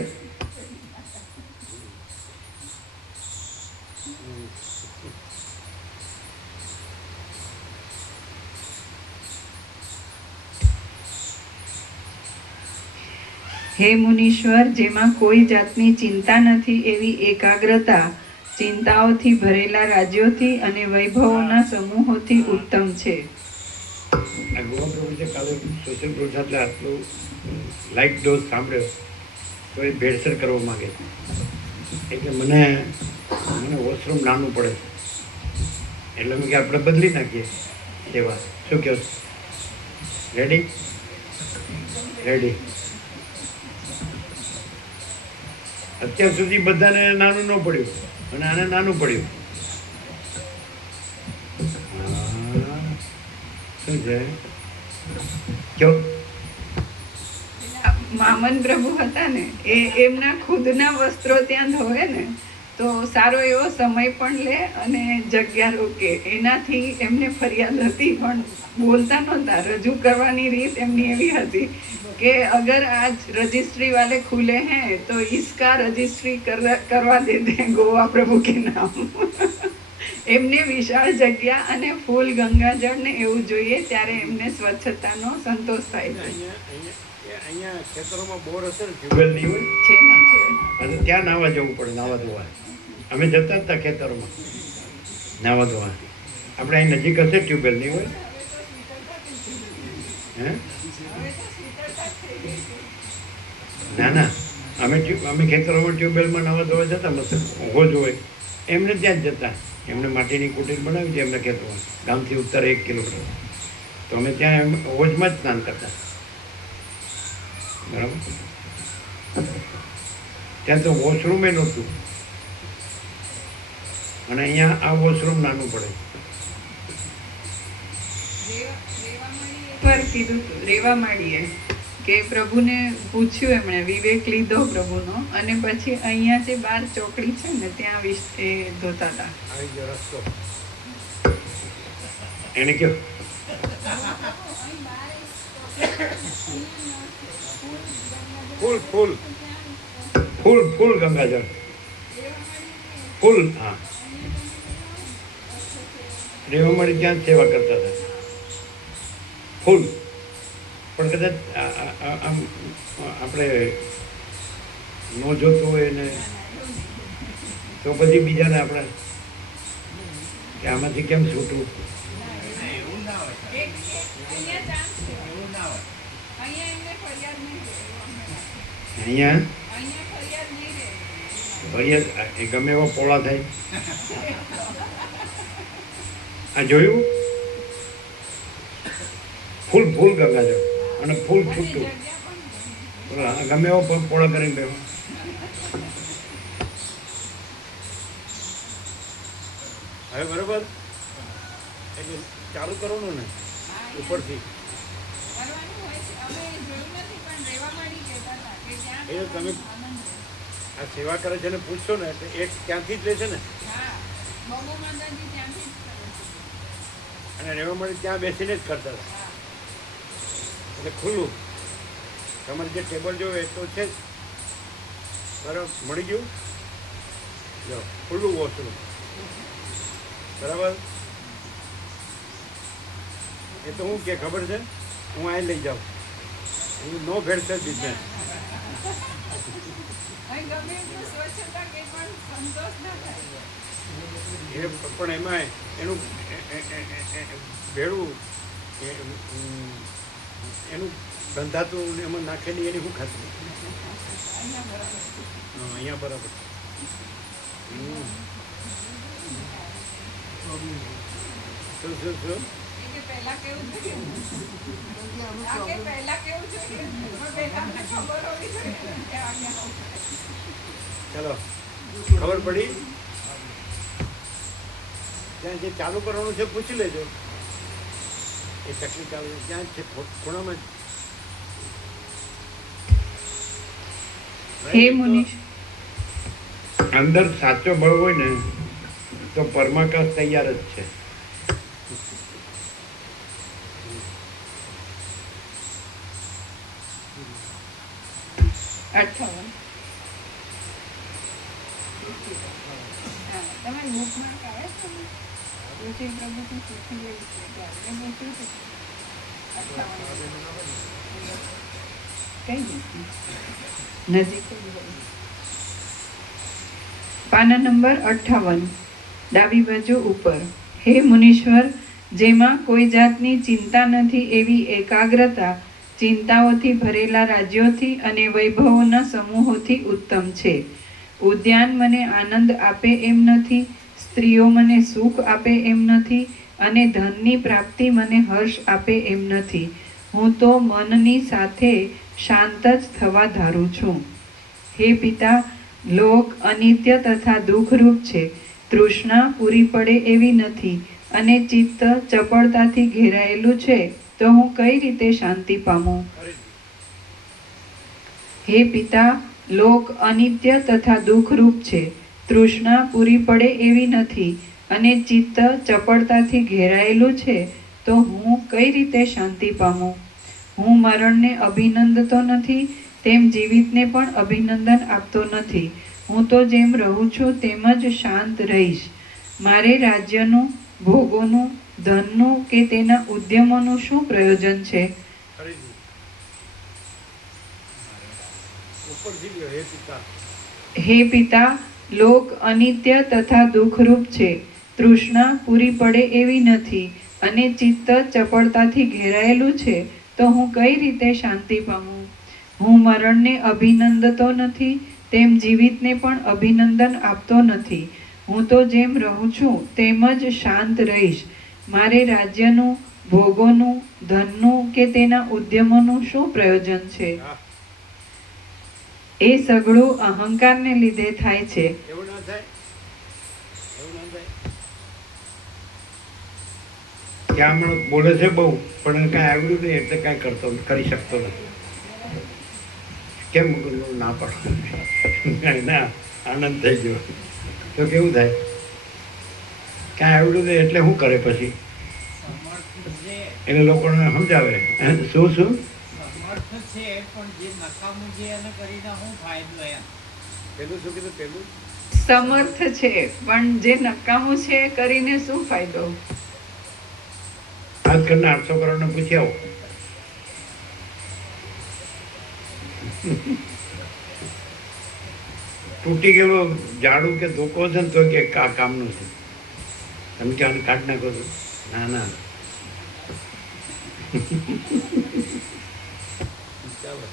હે મુનીશ્વર, જેમાં કોઈ જાતની ચિંતા નથી એવી એકાગ્રતા ચિંતાઓથી ભરેલા રાજ્યોથી અને વૈભવોના સમૂહોથી ઉત્તમ છે. આ ગોવા પ્રભુ છે કાલે સોશિયલ પ્રોસાદે આટલું લાઇટ ડોઝ સાંભળ્યો તો એ ભેળસેળ કરવા માગે છે. એટલે મને વોશરૂમ નાનું પડે છે, એટલે મેં કે આપણે બદલી નાખીએ સેવા. શું કહો? રેડી? અત્યાર સુધી બધાને નાનું ન પડ્યું અને આને નાનું પડ્યું. શું છે? કયો? મામન પ્રભુ હતા ને એ એમના ખુદના વસ્ત્રો ત્યાં ધોવે ને તો સારો એવો સમય પણ લે અને જગ્યા રોકે. એનાથી એમને ફરિયાદ હતી પણ બોલતા નહોતા. રજૂ કરવાની રીત એમની એવી હતી कि अगर आज रजिस्ट्री वाले खुले हैं तो इसका रजिस्ट्री करवा देते हैं गोवा प्रभु के नाम. એમને વિશાળ જગ્યા અને ફૂલ ગંગાજળ ને એવું જોઈએ ત્યારે એમને સ્વચ્છતાનો સંતોષ થાય છે. અહીંયા ખેતરોમાં બોર હશે ને, ટ્યુબવેલ નહીં હોય છે ને છે. અને ત્યાં નાવા જવું પડે, નાવા ધોવા. અમે જતા જ હતા ખેતરોમાં નાવા ધોવા. આપણે અહીં નજીક હશે ટ્યુબવેલ નહીં હોય? હે? ના અમે ખેતરોમાં ટ્યુબવેલમાં નાવા ધોવા જતા. મસ્ત હોજ હોય એમને ત્યાં જ જતા. એમને માટીની કુટીર બનાવી હતી એમને ખેતરમાં, ગામથી ઉત્તર 1 કિલોમીટર. તો અમે ત્યાં હોજમાં જ સ્નાન કરતા. બરાબર? ત્યાં તો વોશરૂમે નહોતું અને અહીંયા આ વોશરૂમ નાનું પડે. એકવાર કીધું હતું રેવા માંડીએ કે પ્રભુને પૂછ્યું એમણે, વિવેક લીધો પ્રભુનો અને પછી અહીંયા જે બાર ચોકડી છે ને ત્યાં એ ધોતા હતા. આવી ગયો રસ્તો. એને કયો ફૂલ ગંગાજળ ફૂલ. હા, રેવા મળી ત્યાં જ સેવા કરતા હતા. ફૂલ પણ કદાચ આમ આપણે ન જોતું હોય ને તો પછી બીજાને આપણે કે આમાંથી કેમ છૂટવું? ના, એવું ના હોય સાહેબ. અહીંયા ચાન્સ છે. એવું ના હોય. અહીંયા એમને ફરિયાદ નહીં રહે. અહીંયા અહીંયા ફરિયાદ નહીં રહે. ફરિયાદ એ ગમે એવા પોળા થાય. આ જોયું? ફૂલ ફૂલ ગંગા જો અને ફૂલ છૂટું ગમે એવો પોળા કરીને બેવા. હવે બરોબર એટલે ચાલુ કરવાનું ને ઉપરથી. કરવાનું હોય છે. અમે જોયું નથી પણ રહેવા માંડી કહેતા હતા કે ત્યાં એ તમે આનંદ. આ સેવા કરે છે ને પૂછશો ને એટલે એક ત્યાંથી જ લે છે ને હા, બહુ માતાજી ત્યાંથી જ કરે છે. અને રહેવા માટે ત્યાં બેસીને જ કરતા હતા. હા. એટલે ખુલ્લું તમારે જે ટેબલ જોવે એ તો છે જ. બરાબર મળી ગયું? જો ખુલ્લું વોશરૂમ બરાબર. એ તો હું કે ખબર છે હું અહીં લઈ જાઉં હું નો ભેળસેળ બિઝનેસ. અહીં ગમે એટલું સ્વચ્છતા કે પણ સંતોષ ના થાય. એ પણ એમાં એનું ભેળું એનું ગંધાતું ને એમાં નાખેલી એની શું ખાતું? અહીંયા બરાબર. અહીંયા બરાબર. શું શું શું એ કે પહેલા કેવું જોઈએ? કેમ કે અમે આ કે ચોકલેટ પહેલા કેવું જોઈએ? પણ પહેલા અમને ખબર હોવી જોઈએ કે અહીંયા આવું થાય. ચાલો ખબર પડી? ત્યાં જે ચાલુ કરવાનું છે પૂછી લેજો. એ તકલીફ ચાલુ છે ત્યાં જ છે ખૂણામાં જ. હે મુનિષ, અંદર સાચો બળ હોય ને તો પરમાકાશ તૈયાર જ છે. અઠ્ઠાવન. હા, તમારી બુકમાં આવે છે ને? રુચિ પ્રભુથી શીખી લેવી છે એટલે આપણે પૂછ્યું હતું. 58. કઈ નથી નજીક જ હોય. પાના નંબર 58, ડાબી બાજુ ઉપર. હે મુનીશ્વર, જેમાં કોઈ જાતની ચિંતા નથી એવી એકાગ્રતા ચિંતાઓથી ભરેલા રાજ્યોથી અને વૈભવોના સમૂહોથી ઉત્તમ છે. ઉદ્યાન મને આનંદ આપે એમ નથી, સ્ત્રીઓ મને સુખ આપે એમ નથી, અને ધનની પ્રાપ્તિ મને હર્ષ આપે એમ નથી. હું તો મનની સાથે શાંત જ થવા ધારું છું. હે પિતા, લોક અનિત્ય તથા દુઃખરૂપ છે. તૃષ્ણા પૂરી પડે એવી નથી, અને ચિત્ત ચપળતાથી ઘેરાયેલું છે, તો હું કઈ રીતે શાંતિ પામું? હે પિતા, લોક અનિત્ય તથા દુઃખરૂપ છે. તૃષ્ણા પૂરી પડે એવી નથી, અને ચિત્ત ચપળતાથી ઘેરાયેલું છે, તો હું કઈ રીતે શાંતિ પામું? હું મરણને અભિનંદતો નથી, તેમ જીવિતને પણ અભિનંદન આપતો નથી. હું તો જેમ રહું છું તેમ જ શાંત રહીશ. મારે રાજ્યનું, ભોગોનું, ધનનું કે તેના ઉદ્યમોનું શું પ્રયોજન છે? ફરીથી ઉપરથી લ્યો. હે પિતા, હે પિતા, લોક અનિત્ય તથા દુઃખરૂપ છે. તૃષ્ણા પૂરી પડે એવી નથી, અને ચિત્ત ચપળતાથી ઘેરાયેલું છે, તો હું કઈ રીતે શાંતિ પામું? હું મરણને અભિનંદતો નથી, તેમ જીવિતને પણ અભિનંદન આપતો નથી. હું તો જેમ રહું છું તેમ જ શાંત રહીશ. મારે રાજ્યનું, ભોગોનું, ધનનું કે તેના ઉદ્યમોનું શું પ્રયોજન છે? હા એ સઘળું અહંકારને લીધે થાય છે. એવું ના થાય, એવું ના થાય. ત્યાં હમણાં બોલે છે બહુ, પણ એને કાંઈ આવડ્યું નહીં એટલે કાંઈ કરી શકતો નથી. કેમ ના પડે ના આનંદ થઈ ગયો તો કેવું થાય? કાંઈ આવડ્યું નહીં એટલે શું કરે પછી? સમર્થ છે, એને લોકોને સમજાવે શું શું સમર્થ છે, પણ જે નકામું છે એને કરીને શું ફાયદો એમ? પેલું શું કીધું? પેલું સમર્થ છે, પણ જે નકામું છે એ કરીને શું ફાયદો? આજકાલના 800 કરોડને પૂછી આવો. તૂટી ગયેલો ઝાડુ કે ધોકો છે ને તો કે કામનું છે, તમે ક્યાં કાઢ નાખો છો? ના ના, ચાલો.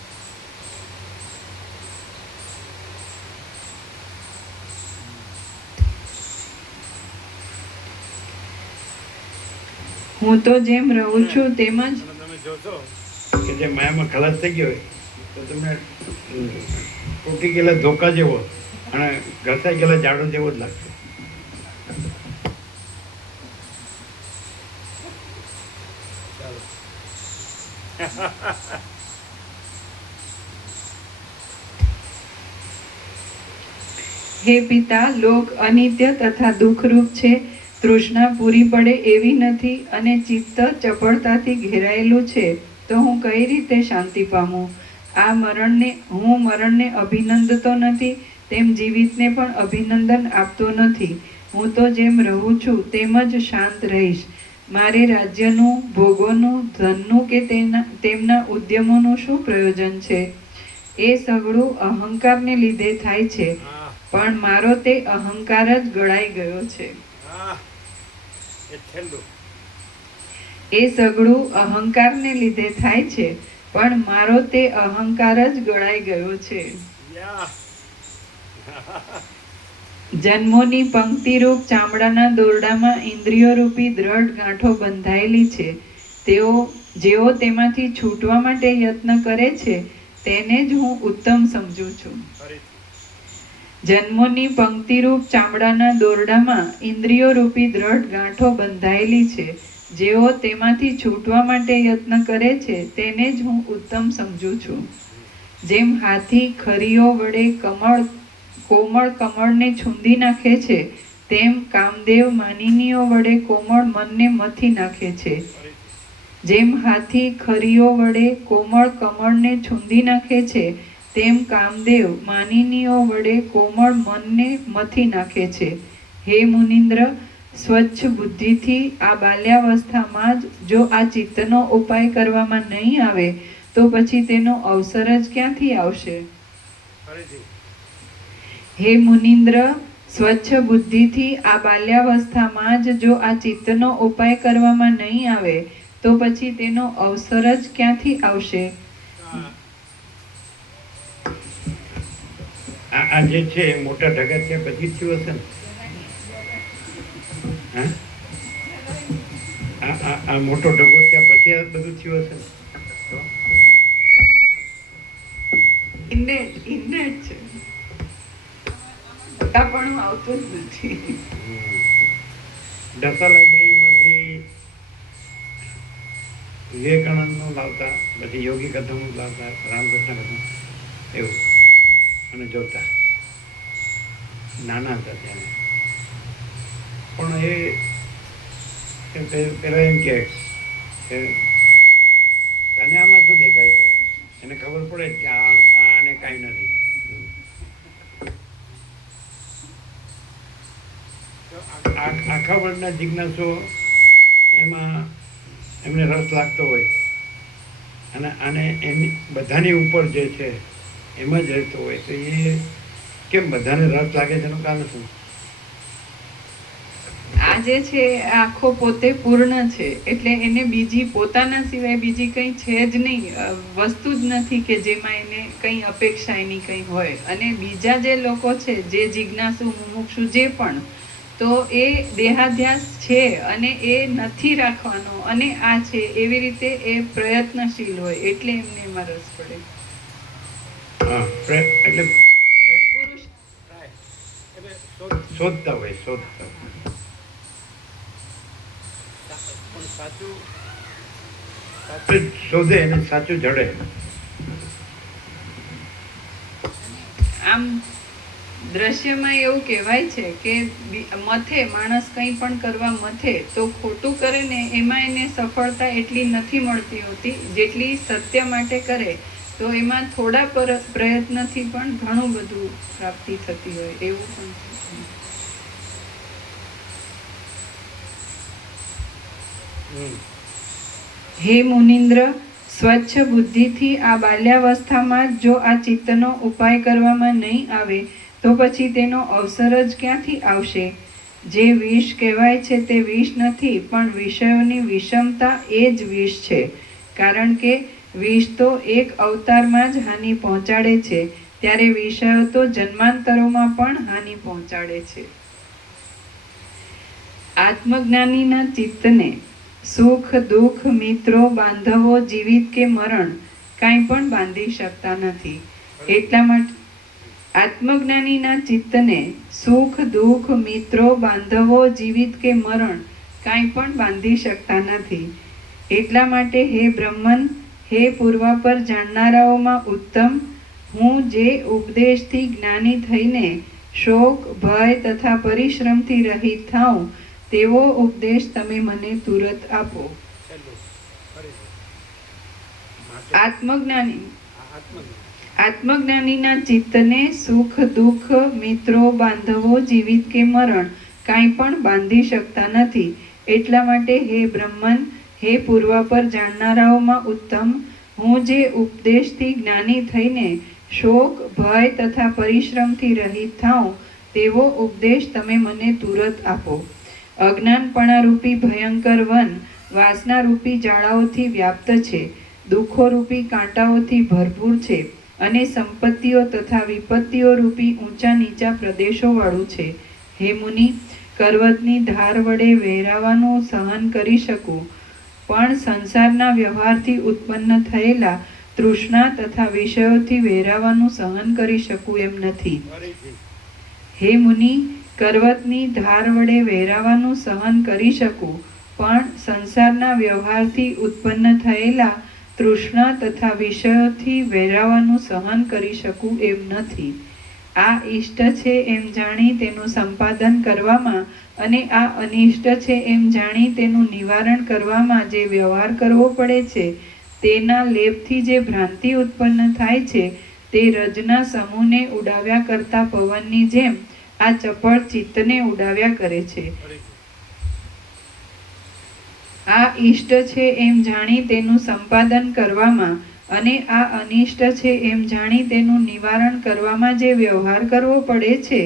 હું તો જેમ રહું છું તેમ જ અને તમે જોશો કે જે માયામાં ખલાસ થઈ ગયો હોય તો તમને તૂટી ગયેલા ધોકા જેવો અને ઘસાઈ ગયેલા ઝાડુ જેવો જ લાગશે. ચાલો. હે પિતા, લોક અનિત્ય તથા દુઃખરૂપ છે. તૃષ્ણા પૂરી પડે એવી નથી અને ચિત્ત ચપળતાથી ઘેરાયેલું છે. તો હું કઈ રીતે શાંતિ પામું? હું મરણને અભિનંદતો નથી, તેમ જીવિતને પણ અભિનંદન આપતો નથી. હું તો જેમ રહું છું તેમ જ શાંત રહીશ. મારે રાજ્યનું, ભોગોનું, ધનનું કે તેમના ઉદ્યમોનું શું પ્રયોજન છે? એ સઘળું અહંકારને લીધે થાય છે, હા પણ મારો તે અહંકાર જ ગળાઈ ગયો છે. હા, એ છેલ્લું. એ સઘળું અહંકારને લીધે થાય છે, પણ મારો તે અહંકાર જ ગળાઈ ગયો છે. યા. જન્મોની પંક્તિરૂપ ચામડાના દોરડામાં ઇન્દ્રિયોરૂપી દ્રઢ ગાંઠો બંધાયેલી છે. જેઓ તેમાંથી છૂટવા માટે યત્ન કરે છે તેને જ હું ઉત્તમ સમજું છું. ફરીથી. જન્મોની પંક્તિરૂપ ચામડાના દોરડામાં ઇન્દ્રિયોરૂપી દ્રઢ ગાંઠો બંધાયેલી છે. જેઓ તેમાંથી છૂટવા માટે યત્ન કરે છે તેને જ હું ઉત્તમ સમજું છું. જેમ હાથી ખરીઓ વડે કોમળ કમળને છૂંદી નાખે છે, તેમ કામદેવ માનિનીઓ વડે કોમળ મનને મથી નાખે છે. જેમ હાથી ખરીઓ વડે કોમળ કમળને છૂંદી નાખે છે, તેમ કામદેવ માનિનીઓ વડે કોમળ મનને મથી નાખે છે. હે મુનિન્દ્ર, સ્વચ્છ બુદ્ધિથી આ બાલ્યાવસ્થામાં જ જો આ ચિત્તનો ઉપાય કરવામાં નહીં આવે તો પછી તેનો અવસર જ ક્યાંથી આવશે? ફરીથી. હે મુનિન્દ્ર, સ્વચ્છ બુદ્ધિથી આ બાલ્યાવસ્થામાં જ જો આ ચિત્તનો ઉપાય કરવામાં નહીં આવે તો પછી તેનો અવસર જ ક્યાંથી આવશે? હા. આ જે છે એ મોટા ઢગથિયા પછી જ થયું હશે ને? હા? આ મોટો ઢગો થયા પછી આ બધું થયું હશે ને? તો ઇન્નેટ છે, મોટાપણું આવતું જ નથી. દશા લાઇબ્રેરીમાંથી વિવેકાનંદનું લાવતા, પછી યોગી કથાનું લાવતા, રામકૃષ્ણ કથા, એવું અને જોતા. નાના હતા ત્યારે પણ પેલા એમ કે તને આમાં શું દેખાય? એને ખબર પડે કે આને કાંઈ નથી. આખા વર્લ્ડના જિજ્ઞાસો એમાં એમને રસ લાગતો હોય અને આને એની બધાની ઉપર જે છે એમાં જ રહેતો હોય તો એ કેમ બધાને રસ લાગે છે એનું કારણ શું? આ જે છે આખો પોતે પૂર્ણ છે, એટલે એને બીજી પોતાના સિવાય બીજી કંઈ છે જ નહીં, વસ્તુ જ નથી કે જેમાં એને કંઈ અપેક્ષા એની કંઈ હોય. અને બીજા જે લોકો છે, જે જિજ્ઞાસુ, મુમુક્ષુ જે પણ, તો એ દેહાધ્યાસ છે અને એ નથી રાખવાનો અને આ છે એવી રીતે એ પ્રયત્નશીલ હોય એટલે એમને એમાં રસ પડે. હા, એટલે પુરુષ એટલે શોધતા હોય. પણ સાચું સાચું શોધે અને સાચું જડે. આમ દ્રશ્યમાં એવું કહેવાય છે કે મથે માણસ કંઈ પણ કરવા મથે તો ખોટું કરે ને એમાં એને સફળતા એટલી નથી મળતી હોતી જેટલી સત્ય માટે કરે તો એમાં થોડા પ્રયત્નથી પણ ઘણું બધું પ્રાપ્તિ થતી હોય એવું પણ છે. હે મુનિન્દ્ર, સ્વચ્છ બુદ્ધિથી આ બાલ્યાવસ્થામાં જો આ ચિત્તનો ઉપાય કરવામાં નહીં આવે તો પછી તેનો અવસર જ ક્યાંથી આવશે? જે વિષ કહેવાય છે તે વિષ નથી, પણ વિષયોની વિષમતા એ જ વિષ છે. કારણ કે વિષ તો એક અવતારમાં જ હાનિ પહોંચાડે છે, ત્યારે વિષયો તો જન્માંતરોમાં પણ હાનિ પહોંચાડે છે. આત્મજ્ઞાનીના ચિત્તને સુખ દુઃખ મિત્રો બાંધવો જીવિત કે મરણ કાંઈ પણ બાંધી શકતા નથી. એટલા માટે આત્મજ્ઞાનીના ચિત્તને સુખ દુઃખ મિત્રો બાંધવો જીવિત કે મરણ કાંઈ પણ બાંધી શકતા નથી. એટલા માટે હે બ્રહ્મન, હે પૂર્વાપર જાણનારાઓમાં ઉત્તમ, હું જે ઉપદેશથી જ્ઞાની થઈને શોક ભય તથા પરિશ્રમથી રહિત થાઉં તેવો ઉપદેશ તમે મને તુરત આપો. આત્મજ્ઞાનીના ચિત્તને સુખ દુઃખ મિત્રો બાંધવો જીવિત કે મરણ કાંઈ પણ બાંધી શકતા નથી. એટલા માટે હે બ્રહ્મન, હે પૂર્વાપર જાણનારાઓમાં ઉત્તમ, હું જે ઉપદેશથી જ્ઞાની થઈને શોક ભય તથા પરિશ્રમથી રહિત થાઉં તેવો ઉપદેશ તમે મને તુરત આપો. અજ્ઞાનપણારૂપી ભયંકર વન વાસનારૂપી જાળાઓથી વ્યાપ્ત છે, દુઃખોરૂપી કાંટાઓથી ભરપૂર છે અને સંપત્તિઓ તથા વિપત્તિઓ રૂપી ઊંચા નીચા પ્રદેશોવાળું છે. હે મુનિ, કરવતની ધાર વડે વહેરાવાનું સહન કરી શકું, પણ સંસારના વ્યવહારથી ઉત્પન્ન થયેલા તૃષ્ણા તથા વિષયોથી વહેરાવાનું સહન કરી શકું એમ નથી. હે મુનિ, કરવતની ધાર વડે વહેરાવાનું સહન કરી શકું, પણ સંસારના વ્યવહારથી ઉત્પન્ન થયેલા તૃષ્ણા તથા વિષયોથી વહેરાવાનું સહન કરી શકું એમ નથી. આ ઈષ્ટ છે એમ જાણી તેનું સંપાદન કરવામાં અને આ અનિષ્ટ છે એમ જાણી તેનું નિવારણ કરવામાં જે વ્યવહાર કરવો પડે છે, તેના લેપથી જે ભ્રાંતિ ઉત્પન્ન થાય છે તે રજના સમૂહને ઉડાવ્યા કરતા પવનની જેમ આ ચપળ ચિત્તને ઉડાવ્યા કરે છે. આ ઈષ્ટ છે એમ જાણી તેનું સંપાદન કરવામાં અને આ અનિષ્ટ છે એમ જાણી તેનું નિવારણ કરવામાં જે વ્યવહાર કરવો પડે છે,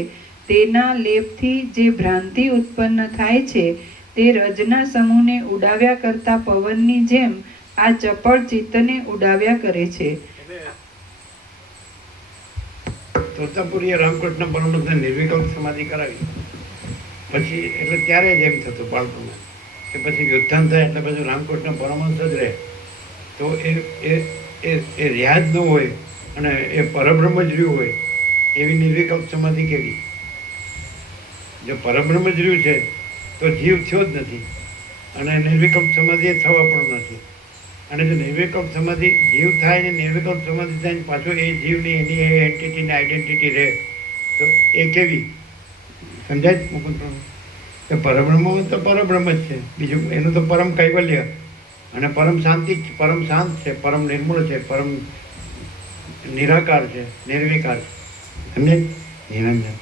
તેના લેપથી જે ભ્રાંતિ ઉત્પન્ન થાય છે તે રજના સમૂહને ઉડાવ્યા કરતા પવનની જેમ આ ચપળ ચિત્તને ઉડાવ્યા કરે છે. તોતાપુરીએ રામકૃષ્ણ પરમહંસને નિર્વિકલ્પ સમાધિ કરાવી પછી એટલે ત્યારે જ એમ થતું બાળકોને કે પછી વ્યુત્થાન થાય એટલે પછી રામકૃષ્ણ પરમહંસ જ રહે. તો એ રિયાજ ન હોય અને એ પરબ્રહ્મ જ રહ્યું હોય એવી નિર્વિકલ્પ સમાધિ કેવી? જો પરબ્રહ્મ જ રહ્યું છે તો જીવ થયો જ નથી અને નિર્વિકલ્પ સમાધિ એ થવા પણ નથી. અને જો નિર્વિકલ્પ સમાધિ જીવ થાય ને નિર્વિકલ્પ સમાધિ થાય ને પાછો એ જીવની એની એ એન્ટિટીની આઈડેન્ટિટી રહે તો એ કેવી? સમજાય જ મુકુંદ પ્રભુ? તો પરબ્રહ્મ તો પરબ્રહ્મ જ છે, બીજું એનું તો પરમ કૈવલ્ય અને પરમ શાંતિ, પરમ શાંત છે, પરમ નિર્મળ છે, પરમ નિરાકાર છે, નિર્વિકાર છે. સમજે નિરંજન?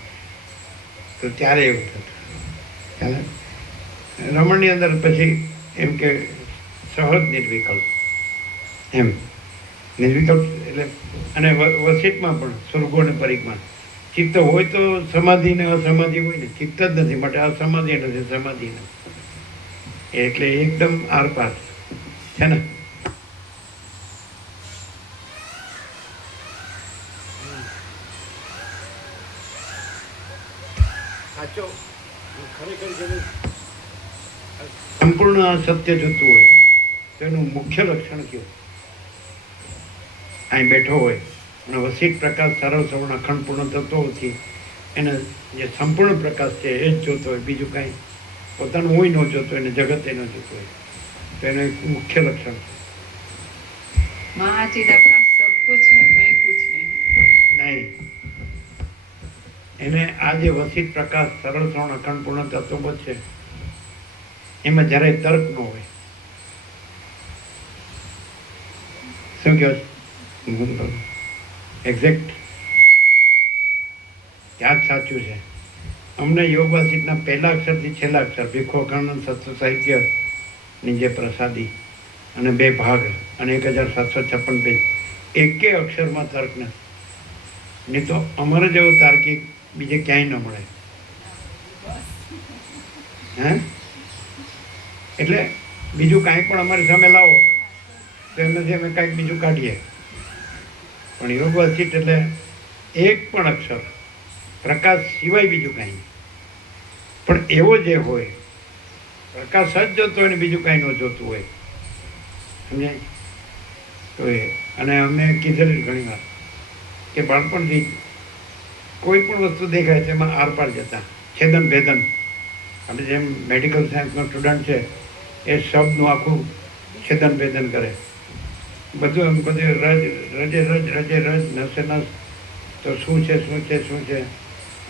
તો ત્યારે એવું થતું. રમણની અંદર પછી એમ કે સહજ નિર્વિકલ્પ એમ નિર્વિકલ્પ એટલે અને વસિતમાં પણ સ્વર્ગો અને પરિકમાં ચિત્ત હોય તો સમાધિ ને અસમાધિ હોય ને, ચિત્ત જ નથી માટે અસમાધિ નથી, સમાધિ નથી, એટલે એકદમ આરપાર છે ને. સાચો ખરેખર સંપૂર્ણ સત્ય જોતું હોય તો એનું મુખ્ય લક્ષણ કયું? અહીં બેઠો હોય અને વસિત પ્રકાશ સરળ સવર્ણ અખંડ પૂર્ણ તત્વોથી એને જે સંપૂર્ણ પ્રકાશ છે એ જ જોતો હોય, બીજું કાંઈ પોતાનું હોય ન જોતો હોય ને જગત એ ન જોતો હોય, તો એનું એક મુખ્ય લક્ષણ મહાચિદાકાશ સબ કુછ હૈ, મેં કુછ નહીં. એને આ જે વસિત પ્રકાશ સરળ સવર્ણ અખંડ પૂર્ણ તત્વો છે એમાં જરાય તર્ક ન હોય. શું કહો છો? એક્ઝેક્ટ ત્યાં જ સાચું છે. અમને યોગવાસિતના પહેલા અક્ષરથી છેલ્લા અક્ષર ભીખો કર્ણ સત્વ સાહિત્યની જે પ્રસાદી અને 2 ભાગ અને 1756 પેજ, એકે અક્ષરમાં તર્ક નથી. નહીં તો અમારે જેવો તાર્કિક બીજે ક્યાંય ન મળે. હે એટલે બીજું કાંઈ પણ અમારી સામે લાવો તો એમનાથી અમે કાંઈક બીજું કાઢીએ. પણ યોગ વાસિષ્ઠ એટલે એક પણ અક્ષર પ્રકાશ સિવાય બીજું કાંઈ નહીં. પણ એવો જે હોય પ્રકાશ જ જોતો હોય ને બીજું કાંઈ ન જોતું હોય, સમજાય? તો એ અને અમે કીધેલું ઘણી વાર કે બાળપણથી કોઈ પણ વસ્તુ દેખાય છે એમાં આરપાર જતા, છેદન ભેદન. આપણે જેમ મેડિકલ સાયન્સનો સ્ટુડન્ટ છે એ શબ્દનું આખું છેદન ભેદન કરે, બધું એમ બધું રજે રજ નસે નસ. તો શું છે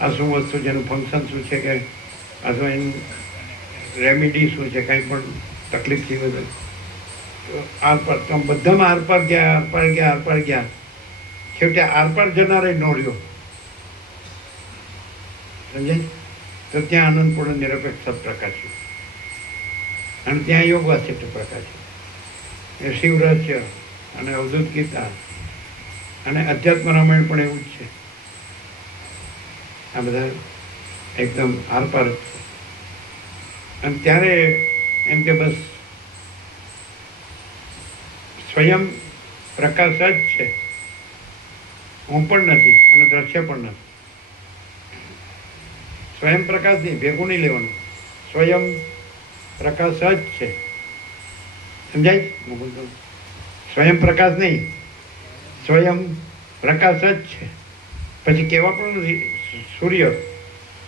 આ શું વસ્તુ, જેનું ફંક્શન શું છે, કે આ શું એનું રેમિડી શું છે, કાંઈ પણ તકલીફ થઈ બધું આરપાર. તો બધામાં આરપાર ગયા. છેવટે આરપાર જનારે ન રહ્યો, સમજાય? તો ત્યાં આનંદપૂર્ણ નિરપેક્ષ સત પ્રકાશ્યું અને ત્યાં યોગ વાસિષ્ઠ પ્રકાશ્યું. એ શિવ રહસ્ય અને અવધૂત ગીતા અને અધ્યાત્મ રામાયણ પણ એવું જ છે. આ બધા એકદમ આરપાર જ છે. અને ત્યારે એમ કે બસ સ્વયં પ્રકાશ જ છે, હું પણ નથી અને દ્રશ્ય પણ નથી. સ્વયં પ્રકાશ નહીં, ભેગું નહીં લેવાનું, સ્વયં પ્રકાશ જ છે. સમજાય? હું બોલતો સ્વયં પ્રકાશ નહીં, સ્વયં પ્રકાશ જ છે. પછી કહેવા પણ નથી સૂર્ય,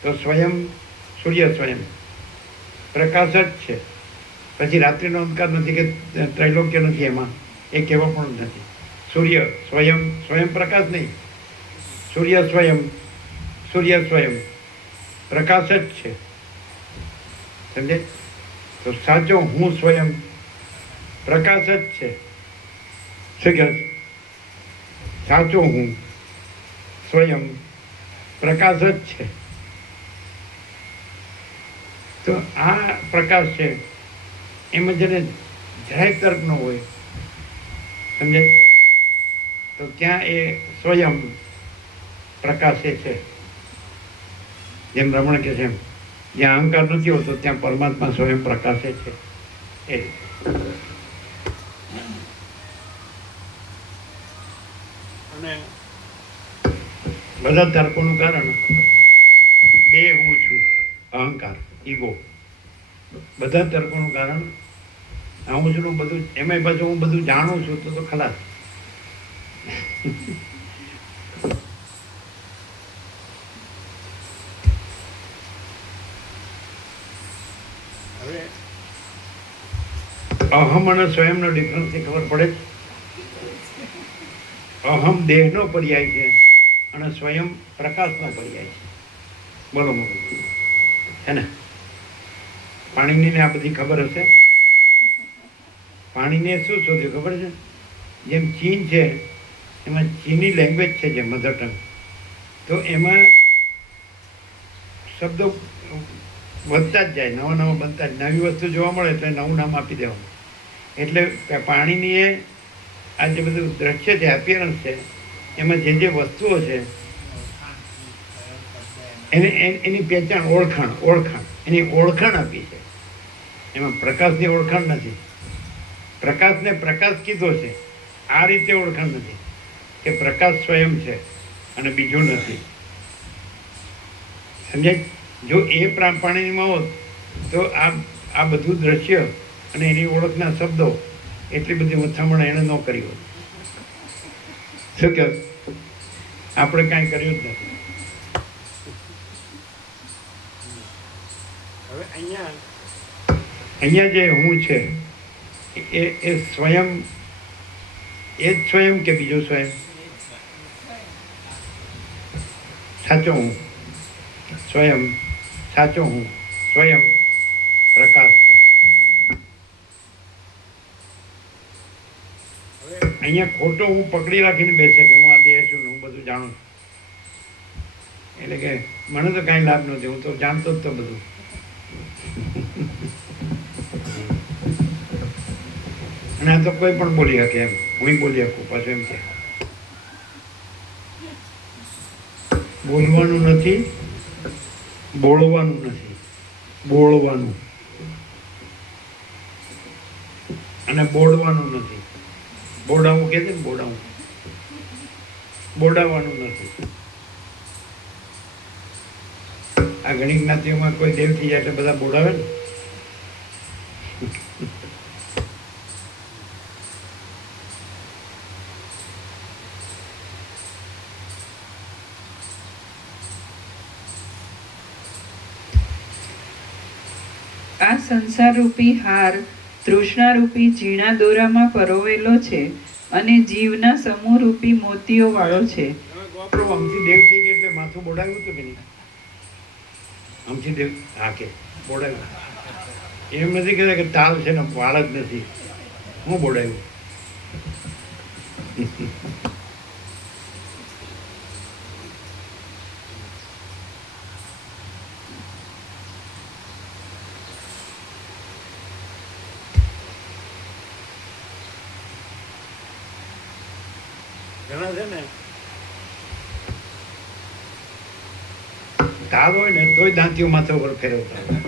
તો સ્વયં સૂર્ય સ્વયં પ્રકાશ જ છે. પછી રાત્રિનો અંધકાર નથી કે ત્રૈલોક્ય નથી, એમાં એ કહેવા પણ નથી. સૂર્ય સ્વયં પ્રકાશ નહીં, સૂર્ય સ્વયં પ્રકાશ જ છે. સમજે? તો સાચો હું સ્વયં પ્રકાશ જ છે. શું કહે? સાચો હું સ્વયં પ્રકાશ જ છે. તો આ પ્રકાશ છે એમાં જેને જરાય તર્ક ન હોય, સમજે, તો ત્યાં એ સ્વયં પ્રકાશે છે. જેમ રમણ કે છે એમ, જ્યાં અહંકાર નથી હોતો ત્યાં પરમાત્મા સ્વયં પ્રકાશે છે. એ અને બધા તર્કોનું કારણ 2 હું છું, અહંકાર, ઈગો. બધા તર્કોનું કારણ આ હું છું. બધું એમાંય પાછું હું બધું જાણું છું તો ખલાસ. હવે અહમ અને સ્વયંનો ડિફરન્સ ખબર પડે છે? અહમ દેહનો પર્યાય છે અને સ્વયં પ્રકાશનો પર્યાય છે. બોલો છે ને? પાણીની આ બધી ખબર હશે. પાણીને શું શોધ્યું ખબર છે? જેમ ચીન છે એમાં ચીની લેંગ્વેજ છે જે મધર ટંગ, તો એમાં શબ્દો વધતા જ જાય, નવા બનતા જ. નવી વસ્તુ જોવા મળે એટલે નવું નામ આપી દેવાનું. એટલે પાણીની એ આ જે બધું દ્રશ્ય છે, એપિયરન્સ છે, એમાં જે વસ્તુઓ છે એની પહેચાન, ઓળખાણ એની ઓળખાણ આપી છે. એમાં પ્રકાશની ઓળખાણ નથી. પ્રકાશને પ્રકાશ કીધો છે, આ રીતે ઓળખાણ નથી કે પ્રકાશ સ્વયં છે અને બીજું નથી. સમજાય? જો એ પાણીમાં હોત તો આ બધું દ્રશ્ય અને એની ઓળખના શબ્દો એટલી બધી મથામણ એણે ન કરી હોત. શું કહે? આપણે કાંઈ કર્યું જ નથી. હવે અહીંયા જે હું છે એ સ્વયં, એ જ સ્વયં કે બીજો સ્વયં? સાચો હું સ્વયં, સાચો હું સ્વયં પ્રકાશ છે. હવે અહીંયા ખોટો હું પકડી રાખીને બેસે કે હું આ દેહ છું ને હું બધું જાણું છું. એટલે કે મને તો કાંઈ લાભ નથી, હું તો જાણતો જ તો બધું. અને આ તો કોઈ પણ બોલી શકે એમ, હું બોલી શકું. પાછું એમ કે બોલવાનું નથી, બોલવાનું નથી, બોલવાનું, અને બોલવાનું નથી. બોડાવું કે છે ને, બોડાવું, બોડાવાનું નથી. આ ઘણી જ્ઞાતિઓમાં કોઈ દેવ થઈ જાય એટલે બધા બોડાવે ને. આ સંસારરૂપી હાર તૃષ્ણારૂપી ઝીણા દોરામાં પરોવેલો છે અને જીવના સમૂહરૂપી મોતીઓ વાળો છે. વાપરો આમથી દેવ થઈ ગયા એટલે માથું બોડાવ્યું હતું કે નહીં? આમથી દેવ, હા કે બોડાવ્યું. એમ નથી કહેતા કે તાલ છે ને વાળ જ નથી. હું બોડાવ્યું. ઘણા છે ને તાવ હોય ને તોય દાંતીઓ માથા ઉપર ફેરવતા હોય.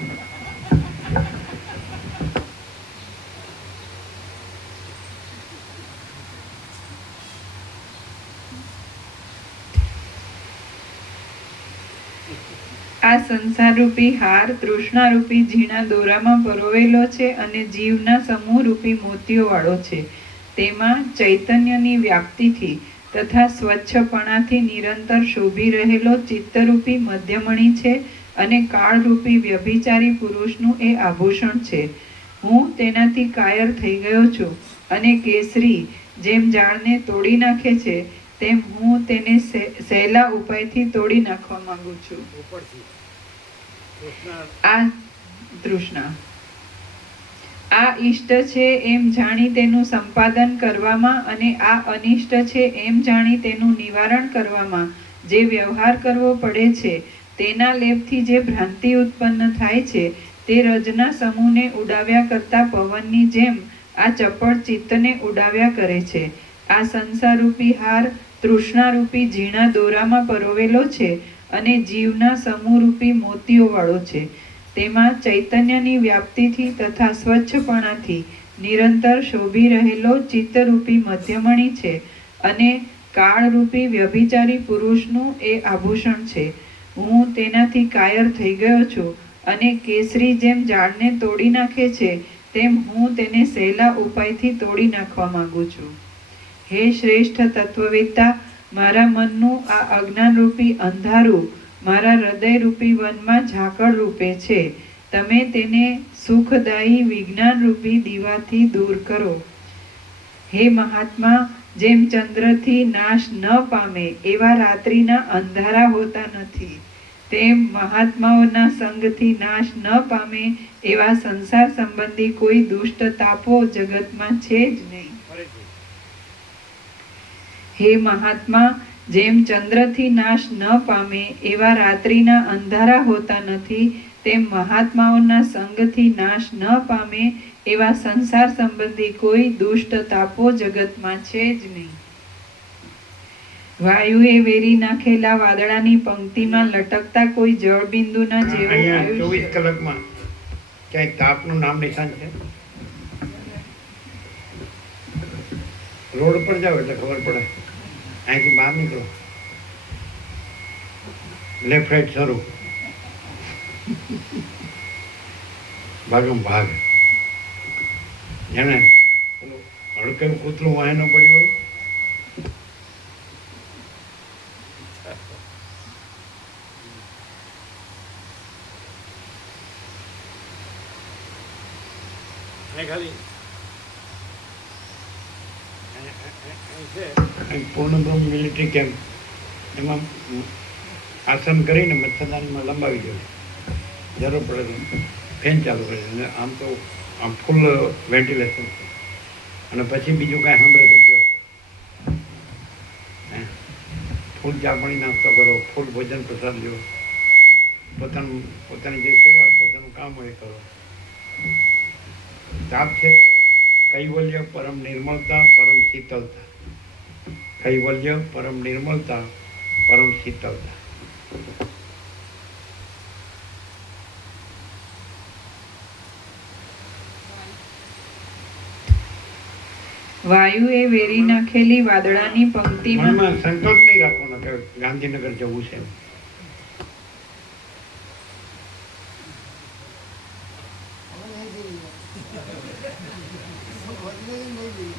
આ સંસારરૂપી હાર તૃષ્ણારૂપી ઝીણા દોરામાં પરોવેલો છે અને જીવના સમૂહરૂપી મોતીઓ વાળો છે. તેમાં ચૈતન્યની વ્યાપ્તિથી તથા સ્વચ્છપણાથી નિરંતર શોભી રહેલો ચિત્તરૂપી મધ્યમણી છે અને કાળરૂપી વ્યભિચારી પુરુષનું એ આભૂષણ છે. હું તેનાથી કાયર થઈ ગયો છું અને કેસરી જેમ ઝાડને તોડી નાખે છે તેમ હું તેને સહેલા ઉપાયથી તોડી નાખવા માંગુ છું. ઉપરથી કૃષ્ણ આ તૃષ્ણા આ ઈષ્ટ છે એમ જાણી તેનું સંપાદન કરવામાં અને આ અનિષ્ટ છે એમ જાણી તેનું નિવારણ કરવામાં જે વ્યવહાર કરવો પડે છે તેના લેપથી જે ભ્રાંતિ ઉત્પન્ન થાય છે તે રજના સમૂહને ઉડાવ્યા કરતા પવનની જેમ આ ચપળ ચિત્તને ઉડાવ્યા કરે છે. આ સંસારરૂપી હાર તૃષ્ણારૂપી ઝીણા દોરામાં પરોવેલો છે અને જીવના સમૂહરૂપી મોતીઓ વાળો છે. તેમાં ચૈતન્યની વ્યાપ્તિથી તથા સ્વચ્છપણાથી નિરંતર શોભી રહેલો ચિત્તરૂપી મધ્યમણી છે અને કાળરૂપી વ્યભિચારી પુરુષનું એ આભૂષણ છે. હું તેનાથી કાયર થઈ ગયો છું અને કેસરી જેમ ઝાડને તોડી નાખે છે તેમ હું તેને સહેલા ઉપાયથી તોડી નાખવા માંગુ છું. હે શ્રેષ્ઠ તત્વવેત્તા, મારા મનનું આ અજ્ઞાનરૂપી અંધારું મારા હૃદયરૂપી વનમાં ઝાકળ રૂપે છે. તમે તેને સુખદાયી વિજ્ઞાનરૂપી દીવાથી દૂર કરો. હે મહાત્મા, જેમ ચંદ્રથી નાશ ન પામે એવા રાત્રિના અંધારા હોતા નથી, તેમ મહાત્માઓના સંગથી નાશ ન પામે એવા સંસાર સંબંધી કોઈ દુષ્ટ તાપો જગતમાં છે જ નહીં. હે મહાત્મા, જેમ ચંદ્રથી નાશ ન પામે એવા રાત્રિના અંધારા હોતા નથી, તેમ મહાત્માઓના સંગથી નાશ ન પામે એવા સંસાર સંબંધી કોઈ દુષ્ટ તાપો જગતમાં છે જ નહીં. વાયુએ વેરી નાખેલા વાદળાની પંક્તિમાં લટકતા કોઈ જળબિંદુના જેવું અહીંયા 24 આયુષ્ય. કલાકમાં ક્યાંય તાપનું નામ નિશાન છે? રોડ પર જાઓ એટલે ખબર પડે. અહીંથી બહાર નીકળો, લેફ્ટ રાઈટ શરૂ, ભાગમ ભાગ. જેને પેલું હડકેલું કૂતરું વાહે ન પડ્યું હોય, અહીં ખાલી અહીં છે અહીં પૂર્ણ બ્રહ્મ મિલિટરી કેમ્પ, એમાં આસન કરીને મચ્છરદાનીમાં લંબાવી દો. જરૂર પડે તો ફેન ચાલુ કરે. અને આમ તો આમ ફૂલ વેન્ટિલેશન. અને પછી બીજું કાંઈ સાંભળે તો કહો. ફૂલ ચા પાણી નાસ્તો કરો, ફૂલ ભોજન પ્રસાદ લો, પોતાની જે સેવા પોતાનું કામ હોય કરો. તાપ છે કૈવલ્ય પરમ નિર્મળતા પરમ શીતળતા. કૈવલ્ય પરમ નિર્મળતા પરમ શીતળતા. વાયુએ વેરી નાખેલી વાદળાની પંક્તિમાં મનમાં સંકલ્પ નહીં રાખવાનો કે ગાંધીનગર જવું છે. હવે નહીં જઈએ. બદલે નહીં જઈએ.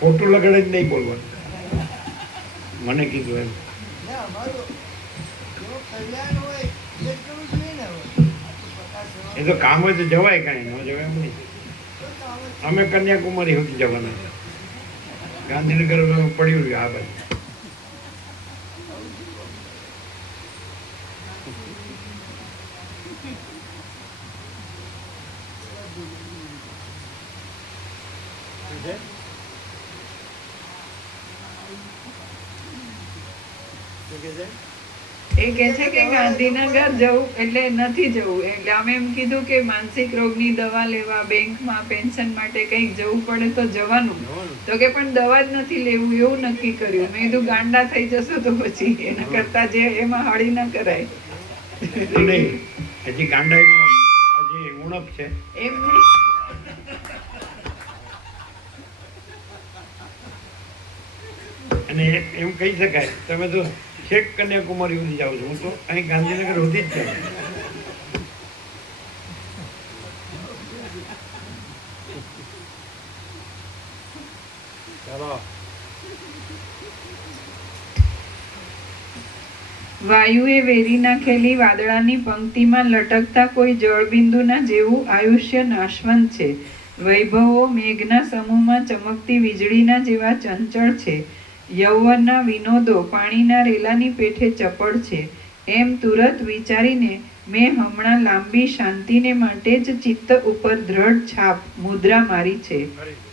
ખોટું લગાડે જ નહીં બોલવાનું. મને કીધું એમ. ના, અમારું જેવો કલ્યાણ હોય એ જ કરવું જોઈએ ને હવે. આ તો પ્રકાશ સેવા એ તો કામ હોય તો જવાય, કાંઈ ન જવાય એમ નહીં. તો કામ જ છે. અમે કન્યાકુમારી સુધી જવાના. ગાંધીનગર પડ્યું રહ્યું આ બાજુ. શું છે? શું કહે છે? એ કહે છે કે ગાંધીનગર જવું એટલે નથી જવું. એટલે અમે એમ કીધું કે માનસિક રોગની દવા લેવા બેંકમાં પેન્શન માટે કંઈક જવું પડે તો જવાનું. જવાનું. તો કે પણ દવા જ નથી લેવું એવું નક્કી કર્યું. મેં કીધું ગાંડા થઈ જશો તો પછી એના કરતા જે એમાં હળી ન કરાય. નહીં, હજી ગાંડાઈમાં હજી ઉણપ છે. એમ નહીં. અને એમ કહી શકાય તમે તો છેક કન્યાકુમારી સુધી જાઓ છો, હું તો અહીં ગાંધીનગર સુધી જ જાઉં. ચાલો. વાયુએ વેરી નાખેલી વાદળાની પંક્તિમાં લટકતા કોઈ જળબિંદુના જેવું આયુષ્ય નાશવંત છે. વૈભવો મેઘના સમૂહમાં ચમકતી વીજળીના જેવા ચંચળ છે. યૌવનના વિનોદો પાણીના રેલાની પેઠે ચપળ છે. એમ તુરત વિચારીને મેં હમણાં લાંબી શાંતિને માટે જ ચિત્ત ઉપર દ્રઢ છાપ મુદ્રા મારી છે. કરી દો.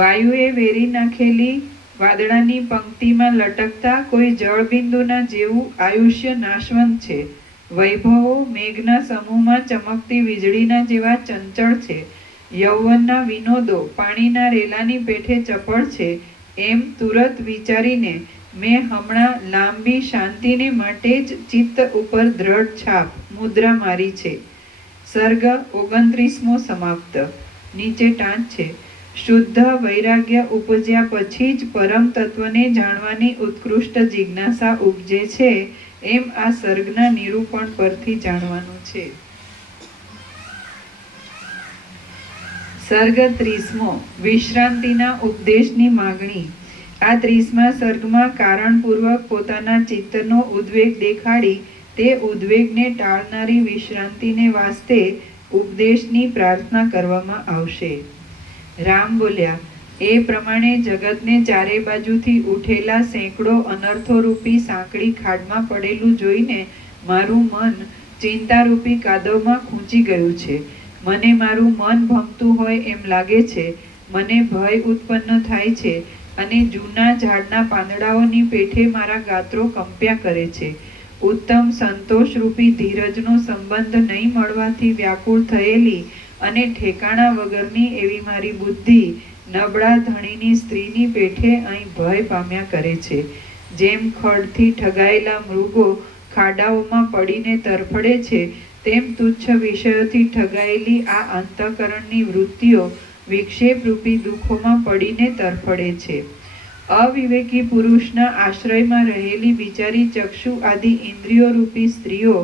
વાયુએ વેરી નાખેલી વાદળાની પંક્તિમાં લટકતા કોઈ જળબિંદુના જેવું આયુષ્ય નાશવંત છે. વૈભવો મેઘના સમૂહમાં ચમકતી વીજળીના જેવા ચંચળ છે. યૌવનના વિનોદો પાણીના રેલાની પેઠે ચપળ છે. એમ તુરત વિચારીને મેં હમણાં લાંબી શાંતિને માટે જ ચિત્ત ઉપર દ્રઢ છાપ મુદ્રા મારી છે. સર્ગ 29મો સમાપ્ત. નીચે ટાંચ છે. શુદ્ધ વૈરાગ્ય ઉપજ્યા પછી જ પરમ તત્વને જાણવાની ઉત્કૃષ્ટ જિજ્ઞાસા ઉપજે છે એમ આ સર્ગના નિરૂપણ પરથી જાણવાનું છે. સર્ગ 30મો વિશ્રાંતિના ઉપદેશની માગણી. આ 30મા સર્ગમાં કારણપૂર્વક પોતાના ચિત્તનો ઉદ્વેગ દેખાડી તે ઉદ્વેગને ટાળનારી વિશ્રાંતિને વાસ્તે ઉપદેશની પ્રાર્થના કરવામાં આવશે. રામ બોલ્યા, એ પ્રમાણે જગતને ચારે બાજુથી ઉઠેલા સેંકડો અનર્થોરૂપી સાંકડી ખાડમાં પડેલું જોઈને મારું મન ચિંતારૂપી કાદવમાં ખૂંચી ગયું છે. મને મારું મન ભમતું હોય એમ લાગે છે. મને ભય ઉત્પન્ન થાય છે અને જૂના ઝાડના પાંદડાઓની પેઠે મારા ગાત્રો કંપ્યા કરે છે. ઉત્તમ સંતોષરૂપી ધીરજનો સંબંધ નહીં મળવાથી વ્યાકુળ થયેલી અને ઠેકાણા વગરની એવી મારી બુદ્ધિ નબળા ધણીની સ્ત્રીની પેઠે અહીં ભય પામ્યા કરે છે. જેમ ખડથી ઠગાયેલા મૃગો ખાડાઓમાં પડીને તરફડે છે તેમ તુચ્છ વિષયોથી ઠગાયેલી આ અંતઃકરણની વૃત્તિઓ વિક્ષેપરૂપી દુઃખોમાં પડીને તરફડે છે. અવિવેકી પુરુષના આશ્રયમાં રહેલી બિચારી ચક્ષુ આદિ ઇન્દ્રિયોરૂપી સ્ત્રીઓ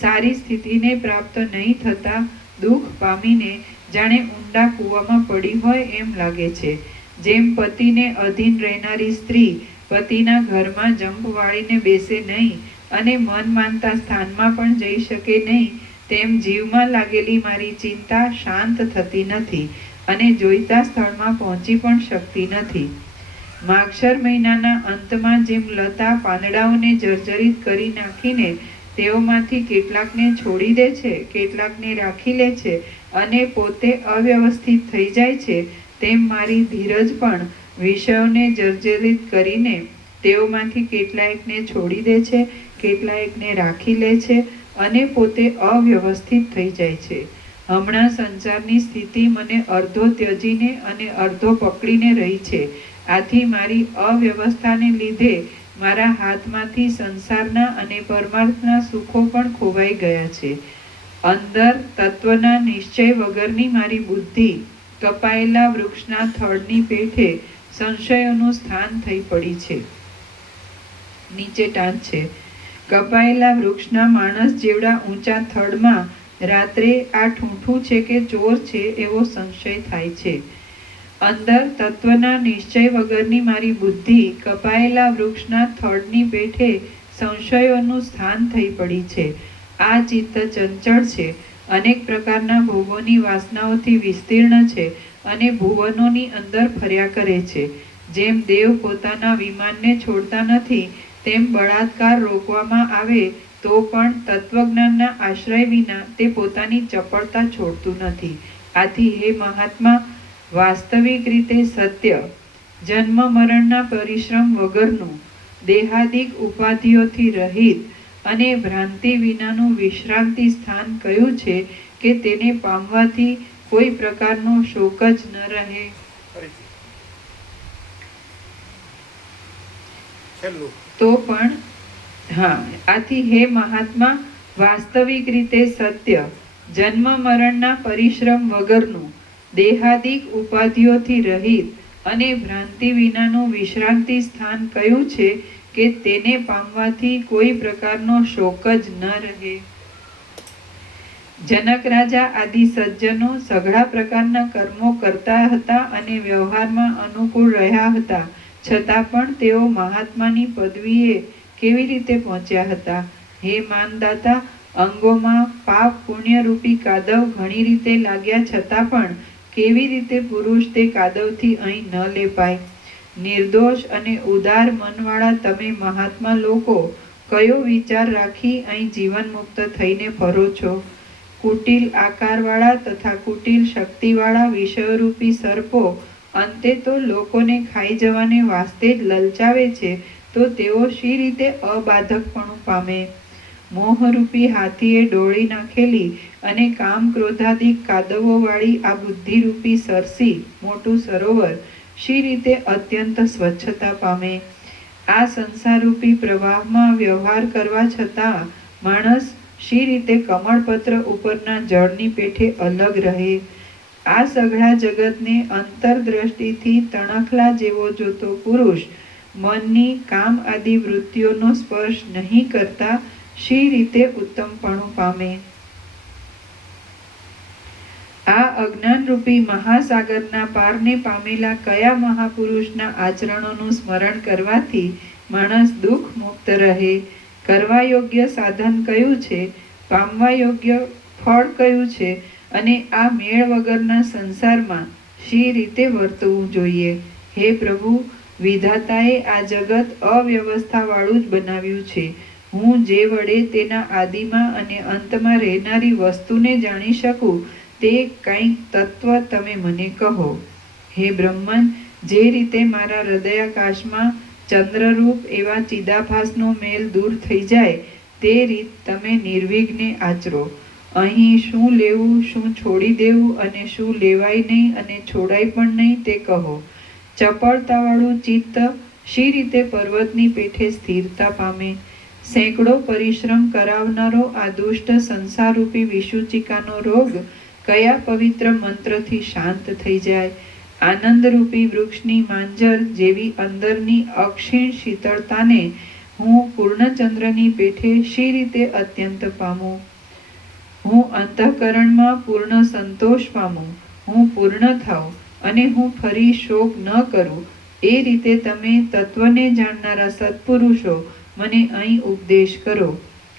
સારી સ્થિતિને પ્રાપ્ત નહીં થતા દુઃખ પામીને જાણે ઊંડા કૂવામાં પડી હોય એમ લાગે છે. જેમ પતિને અધીન રહેનારી સ્ત્રી પતિના ઘરમાં જંપ વાળીને બેસે નહીં અને મન માનતા સ્થાનમાં પણ જઈ શકે નહીં, તેમ જીવમાં લાગેલી મારી ચિંતા શાંત થતી નથી અને જોઈતા સ્થળમાં પહોંચી પણ શકતી નથી. માગશર મહિનાના અંતમાં જેમ લતા પાંદડાઓને જર્જરિત કરી નાખીને તેઓમાંથી કેટલાકને છોડી દે છે, કેટલાકને રાખી લે છે અને પોતે અવ્યવસ્થિત થઈ જાય છે, તેમ મારી ધીરજ પણ વિષયોને જર્જરિત કરીને તેઓમાંથી કેટલાકને છોડી દે છે, કેટલાકને રાખી લે છે અને પોતે અવ્યવસ્થિત થઈ જાય છે. હમણાં સંસારની સ્થિતિ મને અડધો ત્યજીને અને અડધો પકડીને રહી છે. આથી મારી અવ્યવસ્થાને લીધે મારા હાથમાંથી સંસારના અને પરમાર્થના સુખો પણ ખોવાઈ ગયા છે. અંદર તત્વના નિશ્ચય વગરની મારી બુદ્ધિ કપાયેલા વૃક્ષના થડની પેઠે સંશયોનું સ્થાન થઈ પડી છે. નીચે ટાંચ છે. કપાયેલા વૃક્ષના માણસ જેવડા ઊંચા થડમાં રાત્રે આ ઠૂંઠું છે કે ચોર છે એવો સંશય થાય છે. અંદર તત્વના નિશ્ચય વગરની મારી બુદ્ધિ કપાયેલા વૃક્ષના થડની પેઠે સંશયોનું સ્થાન થઈ પડી છે. આ ચિત્ત ચંચળ છે, અનેક પ્રકારના ભોગોની વાસનાઓથી વિસ્તીર્ણ છે અને ભુવનોની અંદર ફર્યા કરે છે. જેમ દેવ પોતાના વિમાનને છોડતા નથી, તેમ બળાત્કાર રોકવામાં આવે તો પણ તત્વજ્ઞાનના આશ્રય વિના તે પોતાની ચપળતા છોડતું નથી. આથી હે મહાત્મા, વાસ્તવિક રીતે સત્ય, જન્મ મરણના પરિશ્રમ વગરનું, દેહાદિક ઉપાધિઓથી રહિત અને ભ્રાંતિ વિનાનું વિશ્રાંતિ સ્થાન કયું છે કે તેને પામવાથી કોઈ પ્રકારનો શોક જ ન રહે? તો પણ આથી હે મહાત્મા, વાસ્તવિક રીતે સત્ય, જન્મ મરણના પરિશ્રમ વગરનું, દેહાદિક ઉપાધિઓથી રહિત અને ભ્રાંતિ વિનાનું વિશ્રાંતિ સ્થાન કયું છે કે તેને પામવાથી કોઈ પ્રકારનો શોક જ ન રહે? જનક રાજા આદિ સજ્જનો સઘળા પ્રકારના કર્મો કરતા હતા અને વ્યવહારમાં અનુકૂળ રહ્યા હતા, છતાં પણ તેઓ મહાત્માની પદવીએ કેવી રીતે પહોંચ્યા હતા? હે માનદાતા, અંગોમાં પાપ પુણ્ય રૂપી કાદવ ઘણી રીતે લાગ્યા છતાં પણ કેવી રીતે પુરુષ તે કાદવથી અહીં ન લેપાય? નિર્દોષ અને ઉદાર મનવાળા તમે મહાત્મા લોકો કયો વિચાર રાખી અહીં જીવન મુક્ત થઈને ફરો છો? કુટિલ આકારવાળા તથા કુટિલ શક્તિવાળા વિષયરૂપી સર્પો અંતે તો લોકોને ખાઈ જવાને વાસ્તે જ લલચાવે છે, તો તેઓ શી રીતે અબાધકપણું પામે? મોહરૂપી હાથીએ ડોળી નાખેલી અને કામ ક્રોધાદિક કાદવોવાળી આ બુદ્ધિરૂપી સરસી મોટું સરોવર શી રીતે અત્યંત સ્વચ્છતા પામે? આ સંસારરૂપી પ્રવાહમાં વ્યવહાર કરવા છતાં માણસ શી રીતે કમળપત્ર ઉપરના જળની પેઠે અલગ રહે? આ સઘળા જગતને અંતરદ્રષ્ટિથી તણખલા જેવો જોતો પુરુષ મનની કામ આદિ વૃત્તિઓનો સ્પર્શ નહીં કરતા શી રીતે ઉત્તમપણું પામે? આ અજ્ઞાનરૂપી મહાસાગરના પારને પામેલા કયા મહાપુરુષના આચરણોનું સ્મરણ કરવાથી માણસ દુઃખ મુક્ત રહે? કરવા યોગ્ય સાધન કયું છે? પામવા યોગ્ય ફળ કયું છે? અને આ મેળ વગરના સંસારમાં શી રીતે વર્તવું જોઈએ? હે પ્રભુ, વિધાતાએ આ જગત અવ્યવસ્થાવાળું જ બનાવ્યું છે. હું જે વડે તેના આદિમાં અને અંતમાં રહેનારી વસ્તુને જાણી શકું તે કંઈક તત્વ તમે મને કહો. હે બ્રહ્મન, જે રીતે મારા હૃદયાકાશમાં ચંદ્રરૂપ એવા ચિદાભાસનો મેલ દૂર થઈ જાય તે રીત તમે નિર્વિઘ્ને આચરો. અહીં શું લેવું, શું છોડી દેવું અને શું લેવાય નહીં અને છોડાય પણ નહીં તે કહો. ચપળતાવાળું ચિત્ત શી રીતે પર્વતની પેઠે સ્થિરતા પામે? સેંકડો પરિશ્રમ કરાવનારો આ દુષ્ટ સંસારરૂપી વિષુચિકાનો રોગ કયા પવિત્ર મંત્રથી શાંત થઈ જાય? આનંદરૂપી વૃક્ષની માંજર જેવી અંદરની અક્ષીણ શીતળતાને હું પૂર્ણચંદ્રની પેઠે શી રીતે અત્યંત પામું? હું અંતઃકરણમાં પૂર્ણ સંતોષ પામું, હું પૂર્ણ થાઉં અને હું ફરી શોક ન કરું, એ રીતે તમે તત્વને જાણનારા સત્પુરુષો મને અહીં ઉપદેશ કરો.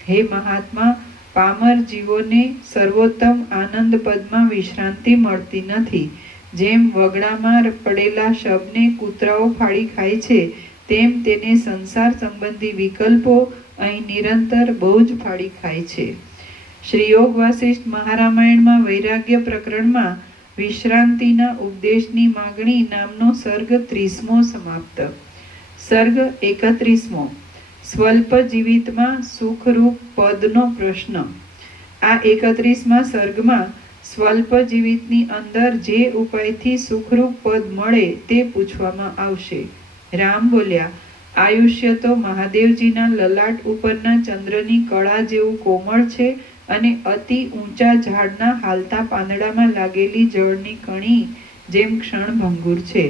હે મહાત્મા, પામર જીવોને સર્વોત્તમ આનંદ પદમાં વિશ્રાંતિ મળતી નથી. જેમ વગડામાં પડેલા શબને કૂતરાઓ ફાડી ખાય છે, તેમ તેને સંસાર સંબંધી વિકલ્પો અહીં નિરંતર બહુ જ ફાડી ખાય છે. શ્રી યોગ વાસિષ્ઠ મહારામાયણમાં વૈરાગ્ય પ્રકરણમાં વિશ્રાંતિના ઉપદેશની માગણી નામનો સર્ગ 30મો સમાપ્ત. સર્ગ 31મો. સ્વલ્પ જીવિતમાં સુખરૂપ પદનો પ્રશ્ન. આ 31મા સર્ગમાં સ્વલ્પ જીવિતની અંદર જે ઉપાયથી સુખરૂપ પદ મળે તે પૂછવામાં આવશે. રામ બોલ્યા, આયુષ્ય તો મહાદેવજીના લલાટ ઉપરના ચંદ્રની કળા જેવું કોમળ છે અને અતિ ઊંચા ઝાડના હાલતા પાંદડામાં લાગેલી જળની કણી જેમ ક્ષણભંગુર છે.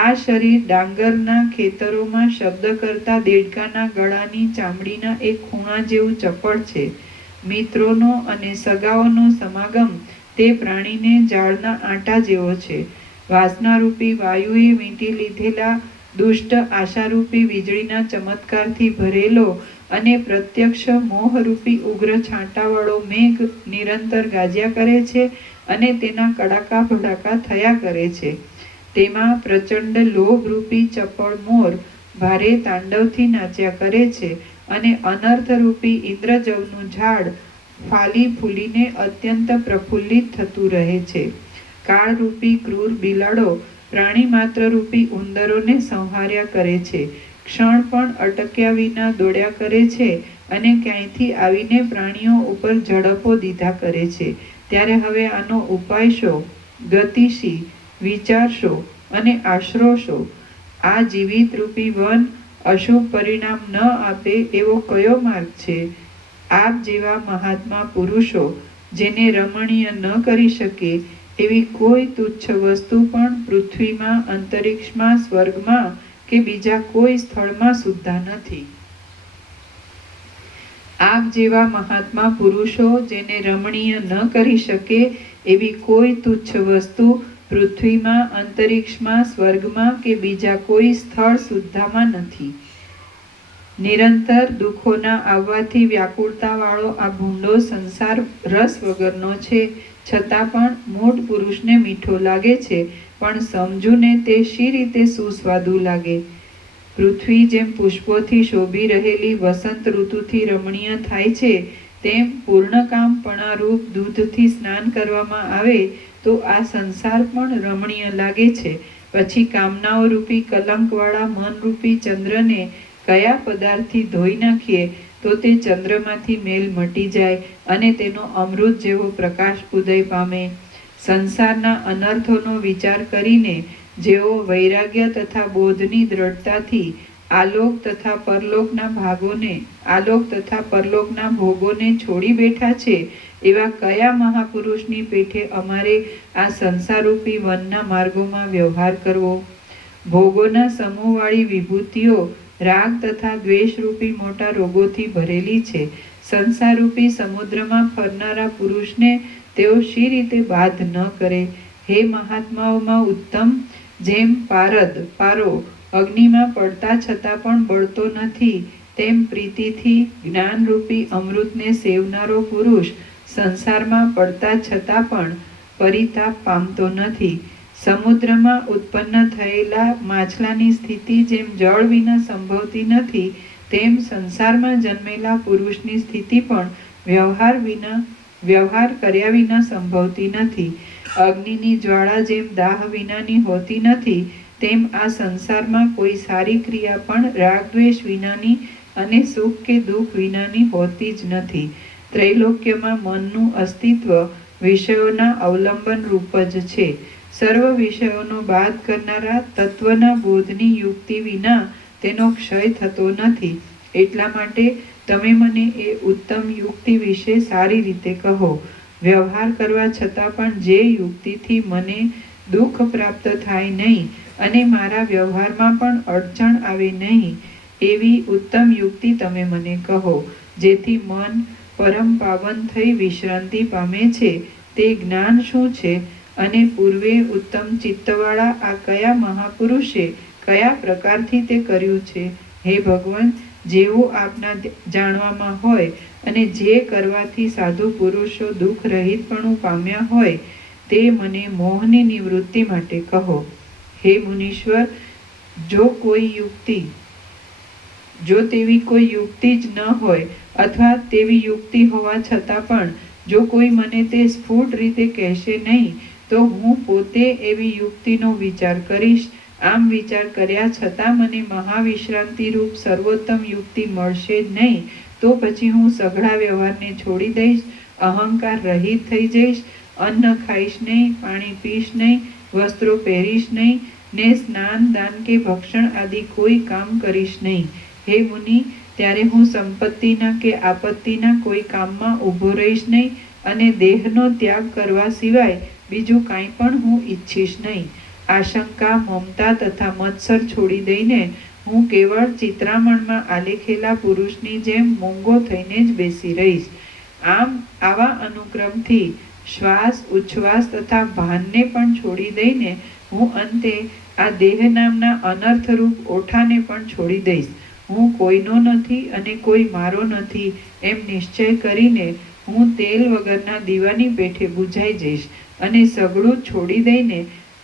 આ શરીર ડાંગરના ખેતરોમાં શબ્દ કરતા દેડકાના ગળાની ચામડીના એક ખૂણા જેવું ચપળ છે. મિત્રોનો અને સગાઓનો સમાગમ તે પ્રાણીને ઝાડના આંટા જેવો છે. વાસનારૂપી વાયુએ વીંટી લીધેલા દુષ્ટ આશારૂપી વીજળીના ચમત્કારથી ભરેલો અને પ્રત્યક્ષ મોહરૂપી ઉગ્ર છાંટાવાળો મેઘ નિરંતર ગાજ્યા કરે છે અને તેના કડાકા ભડાકા થયા કરે છે. તેમાં પ્રચંડ લોભરૂપી ચપળ મોર ભારે તાંડવથી નાચ્યા કરે છે અને અનર્થરૂપી ઇન્દ્રજવનું ઝાડ ફાલી ફૂલીને અત્યંત પ્રફુલ્લિત થતું રહે છે. કાળરૂપી ક્રૂર બિલાડો પ્રાણી માત્રરૂપી ઉંદરોને સંહાર્યા કરે છે. ક્ષણ પણ અટક્યા વિના દોડ્યા કરે છે અને ક્યાંયથી આવીને પ્રાણીઓ ઉપર ઝડપો દીધા કરે છે. ત્યારે હવે આનો ઉપાય શો? ગતિ શી? વિચારશો અને આશરોશો? આ જીવિત રૂપી વન અશુભ પરિણામ ન આપે એવો કયો માર્ગ છે? આપ જેવા મહાત્મા પુરુષો જેને રમણીય ન કરી શકે એવી કોઈ તુચ્છ વસ્તુ પણ પૃથ્વીમાં, અંતરિક્ષમાં, સ્વર્ગમાં કે બીજા કોઈ સ્થળમાં સુદ્ધા નથી. આપ જેવા મહાત્મા પુરુષો જેને રમણીય ન કરી શકે એવી કોઈ તુચ્છ વસ્તુ પૃથ્વીમાં, અંતરિક્ષમાં, સ્વર્ગમાં કે બીજા કોઈ સ્થળ સુદ્ધામાં નથી. નિરંતર દુઃખોના આવવાથી વ્યાકુળતાવાળો આ ભૂંડો સંસાર રસ વગરનો છે, છતાં પણ મૂઢ પુરુષને મીઠો લાગે છે, પણ સમજુને તે શી રીતે સુસ્વાદુ લાગે? પૃથ્વી જેમ પુષ્પોથી શોભી રહેલી વસંત ઋતુથી રમણીય થાય છે, તેમ પૂર્ણકામપણારૂપ દૂધથી સ્નાન કરવામાં આવે તો આ સંસાર પણ રમણીય લાગે છે. પછી કામનાઓ રૂપી કલંકવાળા મનરૂપી ચંદ્રને કયા પદાર્થથી ધોઈ નાખીએ તો તે ચંદ્રમાંથી મેલ મટી જાય અને તેનો અમૃત જેવો પ્રકાશ ઉદય પામે. સંસારના અનર્થોનો વિચાર કરીને જેઓ વૈરાગ્ય તથા બોધની દ્રઢતાથી આલોક તથા પરલોકના ભોગોને છોડી બેઠા છે, એવા કયા મહાપુરુષની પેઠે અમારે આ સંસારરૂપી વનના માર્ગોમાં વ્યવહાર કરવો? ભોગોના સમૂહવાળી વિભૂતિઓ રાગ તથા દ્વેષરૂપી મોટા રોગોથી ભરેલી છે. સંસારરૂપી સમુદ્રમાં ફરનારા પુરુષને તેઓ શી રીતે બાધ ન કરે? હે મહાત્માઓમાં ઉત્તમ, જેમ પારો અગ્નિમાં પડતા છતાં પણ બળતો નથી, તેમ પ્રીતિથી જ્ઞાનરૂપી અમૃતને સેવનારો પુરુષ સંસારમાં પડતા છતાં પણ પરિતાપ પામતો નથી. સમુદ્રમાં ઉત્પન્ન થયેલા માછલાની સ્થિતિ જેમ જળ વિના સંભવતી નથી, તેમ સંસારમાં જન્મેલા પુરુષની સ્થિતિ પણ વ્યવહાર કર્યા વિના સંભવતી નથી. અગ્નિની જ્વાળા જેમ દાહ વિનાની હોતી નથી, તેમ આ સંસારમાં કોઈ સારી ક્રિયા પણ રાગદ્વેષ વિનાની અને સુખ કે દુઃખ વિનાની હોતી જ નથી. ત્રૈલોક્યમાં મનનું અસ્તિત્વ વિષયોના અવલંબન રૂપ જ છે. સર્વ વિષયોનો બાદ કરનારા તત્વના બોધની યુક્તિ વિના તેનો ક્ષય થતો નથી. એટલા માટે તમે મને એ ઉત્તમ યુક્તિ વિશે સારી રીતે કહો. વ્યવહાર કરવા છતાં પણ જે યુક્તિથી મને દુઃખ પ્રાપ્ત થાય નહીં અને મારા વ્યવહારમાં પણ અડચણ આવે નહીં, એવી ઉત્તમ યુક્તિ તમે મને કહો, જેથી મન પરમ પાવન થઈ વિશ્રાંતિ પામે છે. તે જ્ઞાન શું છે અને પૂર્વે ઉત્તમ ચિત્તવાળા આ કયા મહાપુરુષે કયા પ્રકારથી તે કર્યું છે? હે ભગવાન, જેવું આપના જાણવામાં હોય અને જે કરવાથી સાધુ પુરુષો દુઃખ રહિતપણું પામ્યા હોય તે મને મોહની નિવૃત્તિ માટે કહો. હે મુનીશ્વર, જો તેવી કોઈ યુક્તિ જ ન હોય અથવા તેવી યુક્તિ હોવા છતાં પણ જો કોઈ મને તે સ્ફુટ રીતે કહેશે નહીં, તો હું પોતે એવી યુક્તિનો વિચાર કરીશ આમ વિચાર કર્યા છતાં મને મહાવિશ્રાંતિ રૂપ સર્વોત્તમ યુક્તિ મળશે જ નહીં, તો પછી હું સઘળા વ્યવહારને છોડી દઈશ, અહંકાર રહિત થઈ જઈશ, અન્ન ખાઈશ નહીં, પાણી પીશ નહીં, વસ્ત્રો પહેરીશ નહીં, ને સ્નાન દાન કે ભક્ષણ આદિ કોઈ કામ કરીશ નહીં. હે મુનિ, ત્યારે હું સંપત્તિના કે આપત્તિના કોઈ કામમાં ઊભો રહીશ નહીં, અને દેહનો ત્યાગ કરવા સિવાય બીજું કાંઈ પણ હું ઈચ્છીશ નહીં. આશંકા, મમતા તથા મત્સર છોડી દઈને હું કેવળ ચિત્રામણમાં આલેખેલા પુરુષની જેમ મૂંગો થઈને જ બેસી રહીશ. આવા અનુક્રમથી શ્વાસ, ઉચ્છ્વાસ તથા ભાનને પણ છોડી દઈને હું અંતે આ દેહ નામના અનર્થરૂપ ઓઠાને પણ છોડી દઈશ. હું કોઈનો નથી અને કોઈ મારો નથી એમ નિશ્ચય કરીને હું તેલ વગરના દીવાની પેઠે બુઝાઈ જઈશ અને સગળું છોડી દઈને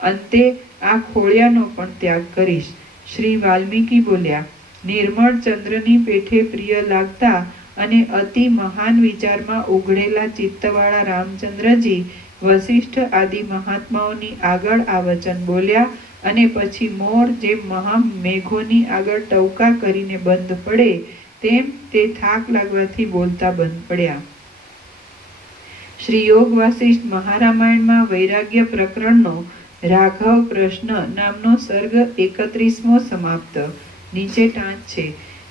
અંતે આ ખોળિયાનો પણ ત્યાગ કરીશ. શ્રી વાલ્મીકી બોલ્યા, નિર્મળ ચંદ્રની પેઠે પ્રિય લાગતા અને અતિ મહાન વિચારમાં ઉઘડેલા ચિત્તવાળા રામચંદ્રજી વશિષ્ઠ આદિ મહાત્માઓની આગળ આ વચન બોલ્યા અને પછી મોર જેમ મહા મેઘોની આગળ ટવકા કરીને બંધ પડે તેમ તે થાક લાગવાથી બોલતા બંધ પડ્યા. શ્રી યોગ વાસિષ્ઠ મહારામાયણમાં વૈરાગ્ય પ્રકરણનો રાઘવ પ્રશ્ન નામનો સર્ગ 31મો સમાપ્ત. નીચે ટાંચ છે.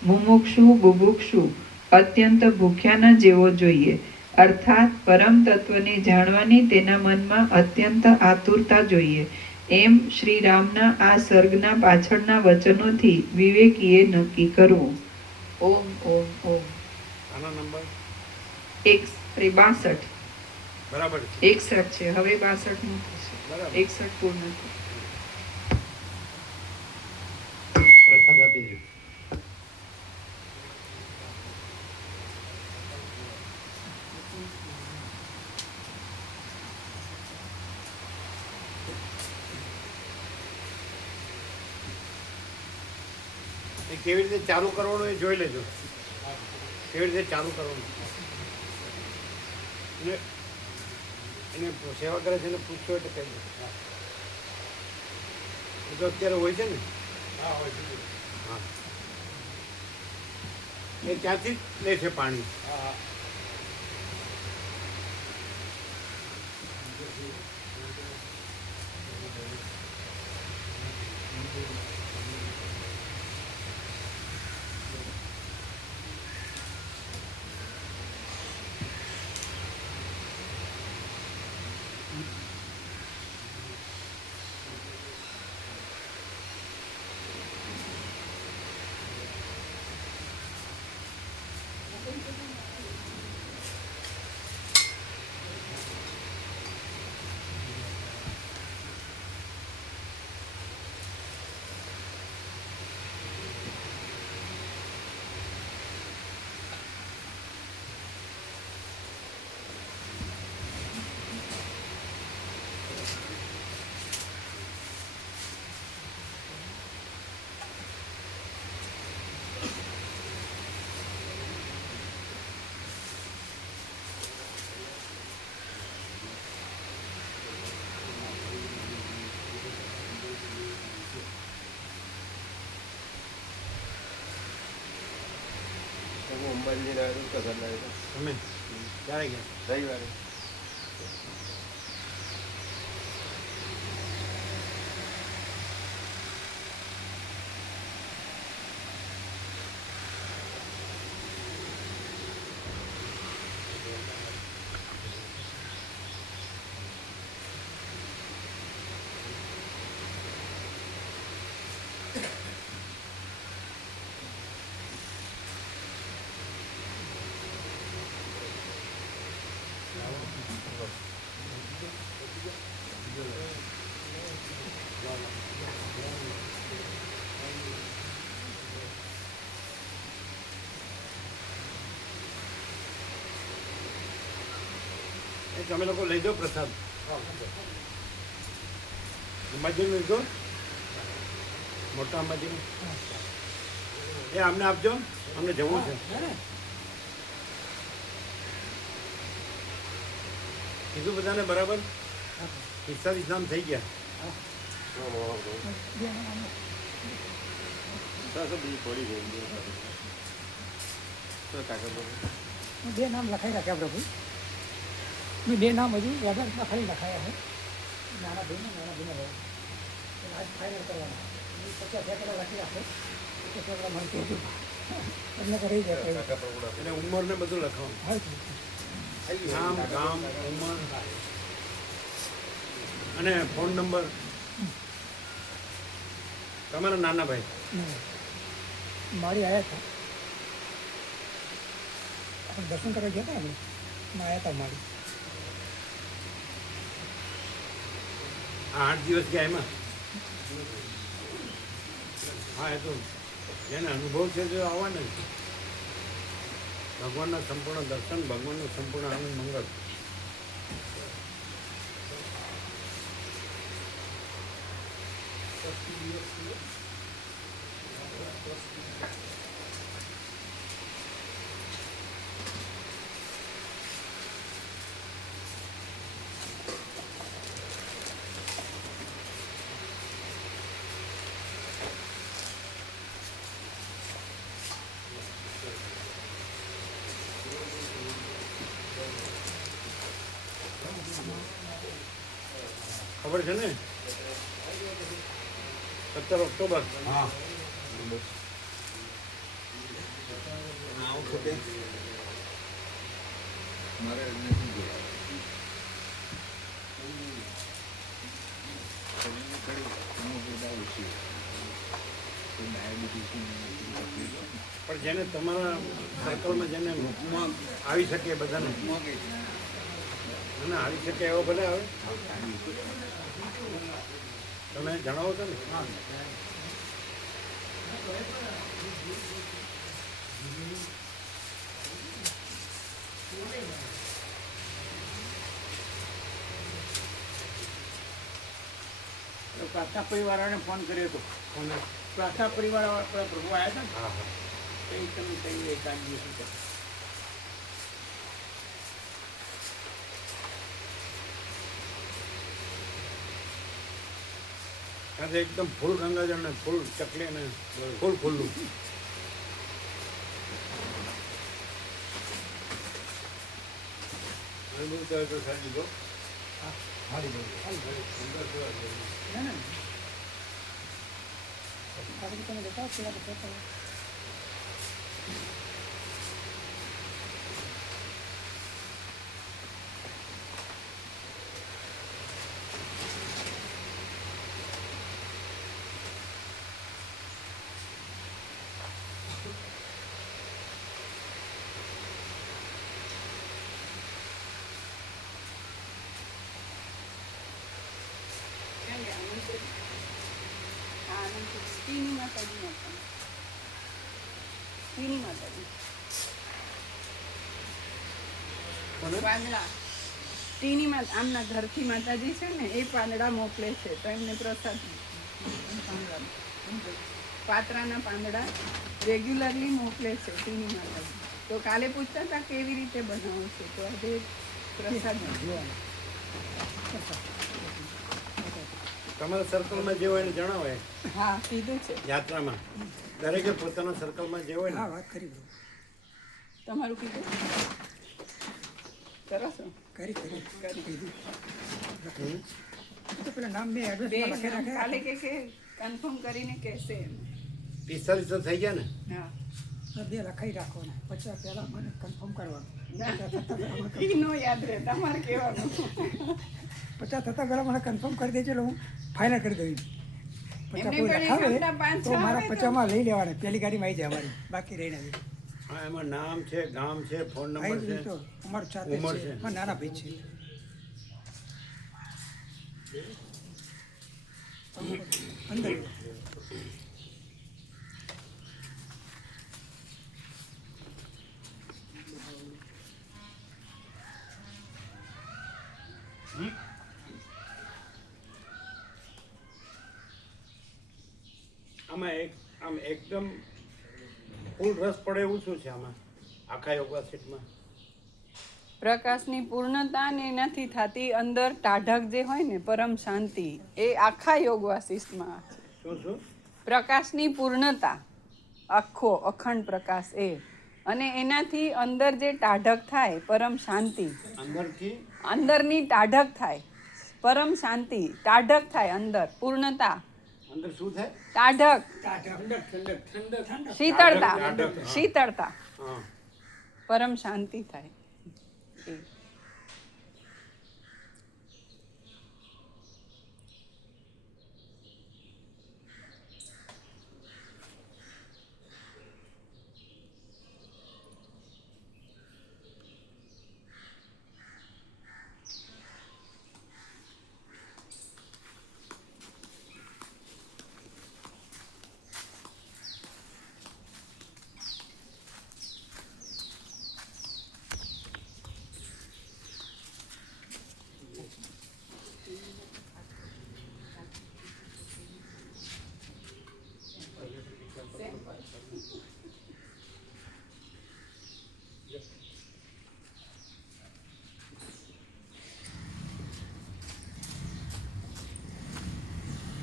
મુમુક્ષુ બુભુક્ષુ અત્યંત ભૂખ્યાના જેવો જોઈએ, અર્થાત પરમ તત્વને જાણવાની તેના મનમાં અત્યંત આતુરતા જોઈએ. એમ શ્રી રામના આ સર્ગના પાછળના વચનોથી વિવેકીએ નક્કી કરવું. ઓમ ઓમ ઓમ. આનો નંબર 62 બરાબર 61 છે, હવે 62 નું થશે. 61 પૂર્ણ થયું. પ્રસાદ આપી દો. એ કેવી રીતે ચાલુ કરવાનું એ જોઈ લેજો. કેવી રીતે ચાલુ કરવાનું એને સેવા કરે છે એને પૂછશો એટલે કહી દો. એ તો અત્યારે હોય છે ને. હા, એ ત્યાંથી જ લે છે પાણી. તમે ક્યારે ગયા? રવિવારે. તમે લોકો લઈ જાઓ પ્રસાદ. અંબાજીનું લીધો, મોટા અંબાજીનું. એ અમને આપજો, અમને જવું છે. કીધું બધાને બરાબર? 45 નામ થઈ ગયા. બે નામ લખાઈ રાખ્યા પ્રભુ. મેં બે નામ હજુ આધારમાં ખાલી લખાયા છે. નાના ભાઈને આજ ફાઇનલ કરવાના. 50 ફેંકડા લખી રાખે. 50 ફેંકડા મળતી હતું એટલે કરી જાય. અને ઉંમર ને બધું લખવાનું. નામ, ગામ, ઉંમર અને ફોન નંબર. તમારા નાના ભાઈ મારી આવ્યા હતા આપણે દર્શન કરવા ગયા હતા ને આવ્યા હતા મારી. આ 8 દિવસ ગયા એમાં. હા, એ તો જેને અનુભવ છે જો આવવાના જ. ભગવાનના સંપૂર્ણ દર્શન, ભગવાનનું સંપૂર્ણ આનંદ મંગળ. ખબર છે ને? 17 ઓક્ટોબર. હા, પણ જેને તમારા સર્કલમાં જેને આવી શકે બધાને ના આવી શકે એવો ભલે આવે. તમે જણાવો છો ને? પ્રાર્થના પરિવારોને ફોન કર્યો હતો. કોને? પ્રાર્થના પરિવાર પ્રભુ આવ્યા હતા ને હા હા. એ તમે કહ્યું એકાદ દિવસ. કારણ એકદમ ફૂલ ગંગાજળ ને ફૂલ ચકલી ને ફૂલ ખુલ્લું. અનુભવ તો સાહેબ દીધો. તમે બતાવો પેલા બતાવો. ટીની માતાજી હતા. ટીની માતાજી પાંદડા ટીની માતા આમના ઘરથી માતાજી છે ને એ પાંદડા મોકલે છે તો એમને પ્રસાદ પાત્રાના પાંદડા રેગ્યુલરલી મોકલે છે ટીની માતાજી. તો કાલે પૂછતા હતા કેવી રીતે બનાવો છો તો આજે પ્રસાદ તમારા સર્કલમાં જે હોય એને જણાવો. હા કીધું છે યાત્રામાં દરેકે પોતાના સર્કલમાં જે હોય ને. હા વાત કરી બહુ તમારું કીધું કરો છો કરી કીધું. હમ. તો પેલા નામ બે એડ્રેસ બે લખી કાલે રાખે. કે કન્ફર્મ કરીને કહેશે એમ. 45 તો થઈ ગયા ને. હા બે લખાઈ રાખવાના 50 પહેલાં મને કન્ફર્મ કરવાનું. ઈ નો યાદ રહે તમારે કહેવાનું. 50 થતાં પહેલાં મને કન્ફર્મ કરી દેજો એટલે હું ફાઇનલ કરી દઉં. 50 એમને કોઈ પણ લખાવે એકાદા પાંચ તો છ મારા આવે તો. 50માં લઈ લેવાના. પહેલી ગાડીમાં આવી જાય અમારી બાકી રહી નથી. હા, એમાં નામ છે, ગામ છે, ફોન નંબર આવી છે. તો અમારું સાથે ઉંમર છે છે. મારા નાના ભાઈ છે. અંદર આમાં આમ એકદમ ફૂલ રસ પડે એવું શું છે આમાં આખા યોગા સેટમાં? પ્રકાશની પૂર્ણતા ને એનાથી થતી અંદર ટાઢક જે હોય ને પરમ શાંતિ, એ આખા યોગ વાસિષ્ઠમાં છે. શું પ્રકાશની પૂર્ણતા, આખો અખંડ પ્રકાશ એ, અને એનાથી અંદર જે ટાઢક થાય પરમ શાંતિ, અંદરથી અંદરની ટાઢક થાય પરમ શાંતિ, ટાઢક થાય અંદર પૂર્ણતા, અંદર શું થાય? ટાઢક, શીતળતા, શીતળતા, હા પરમ શાંતિ થાય એ.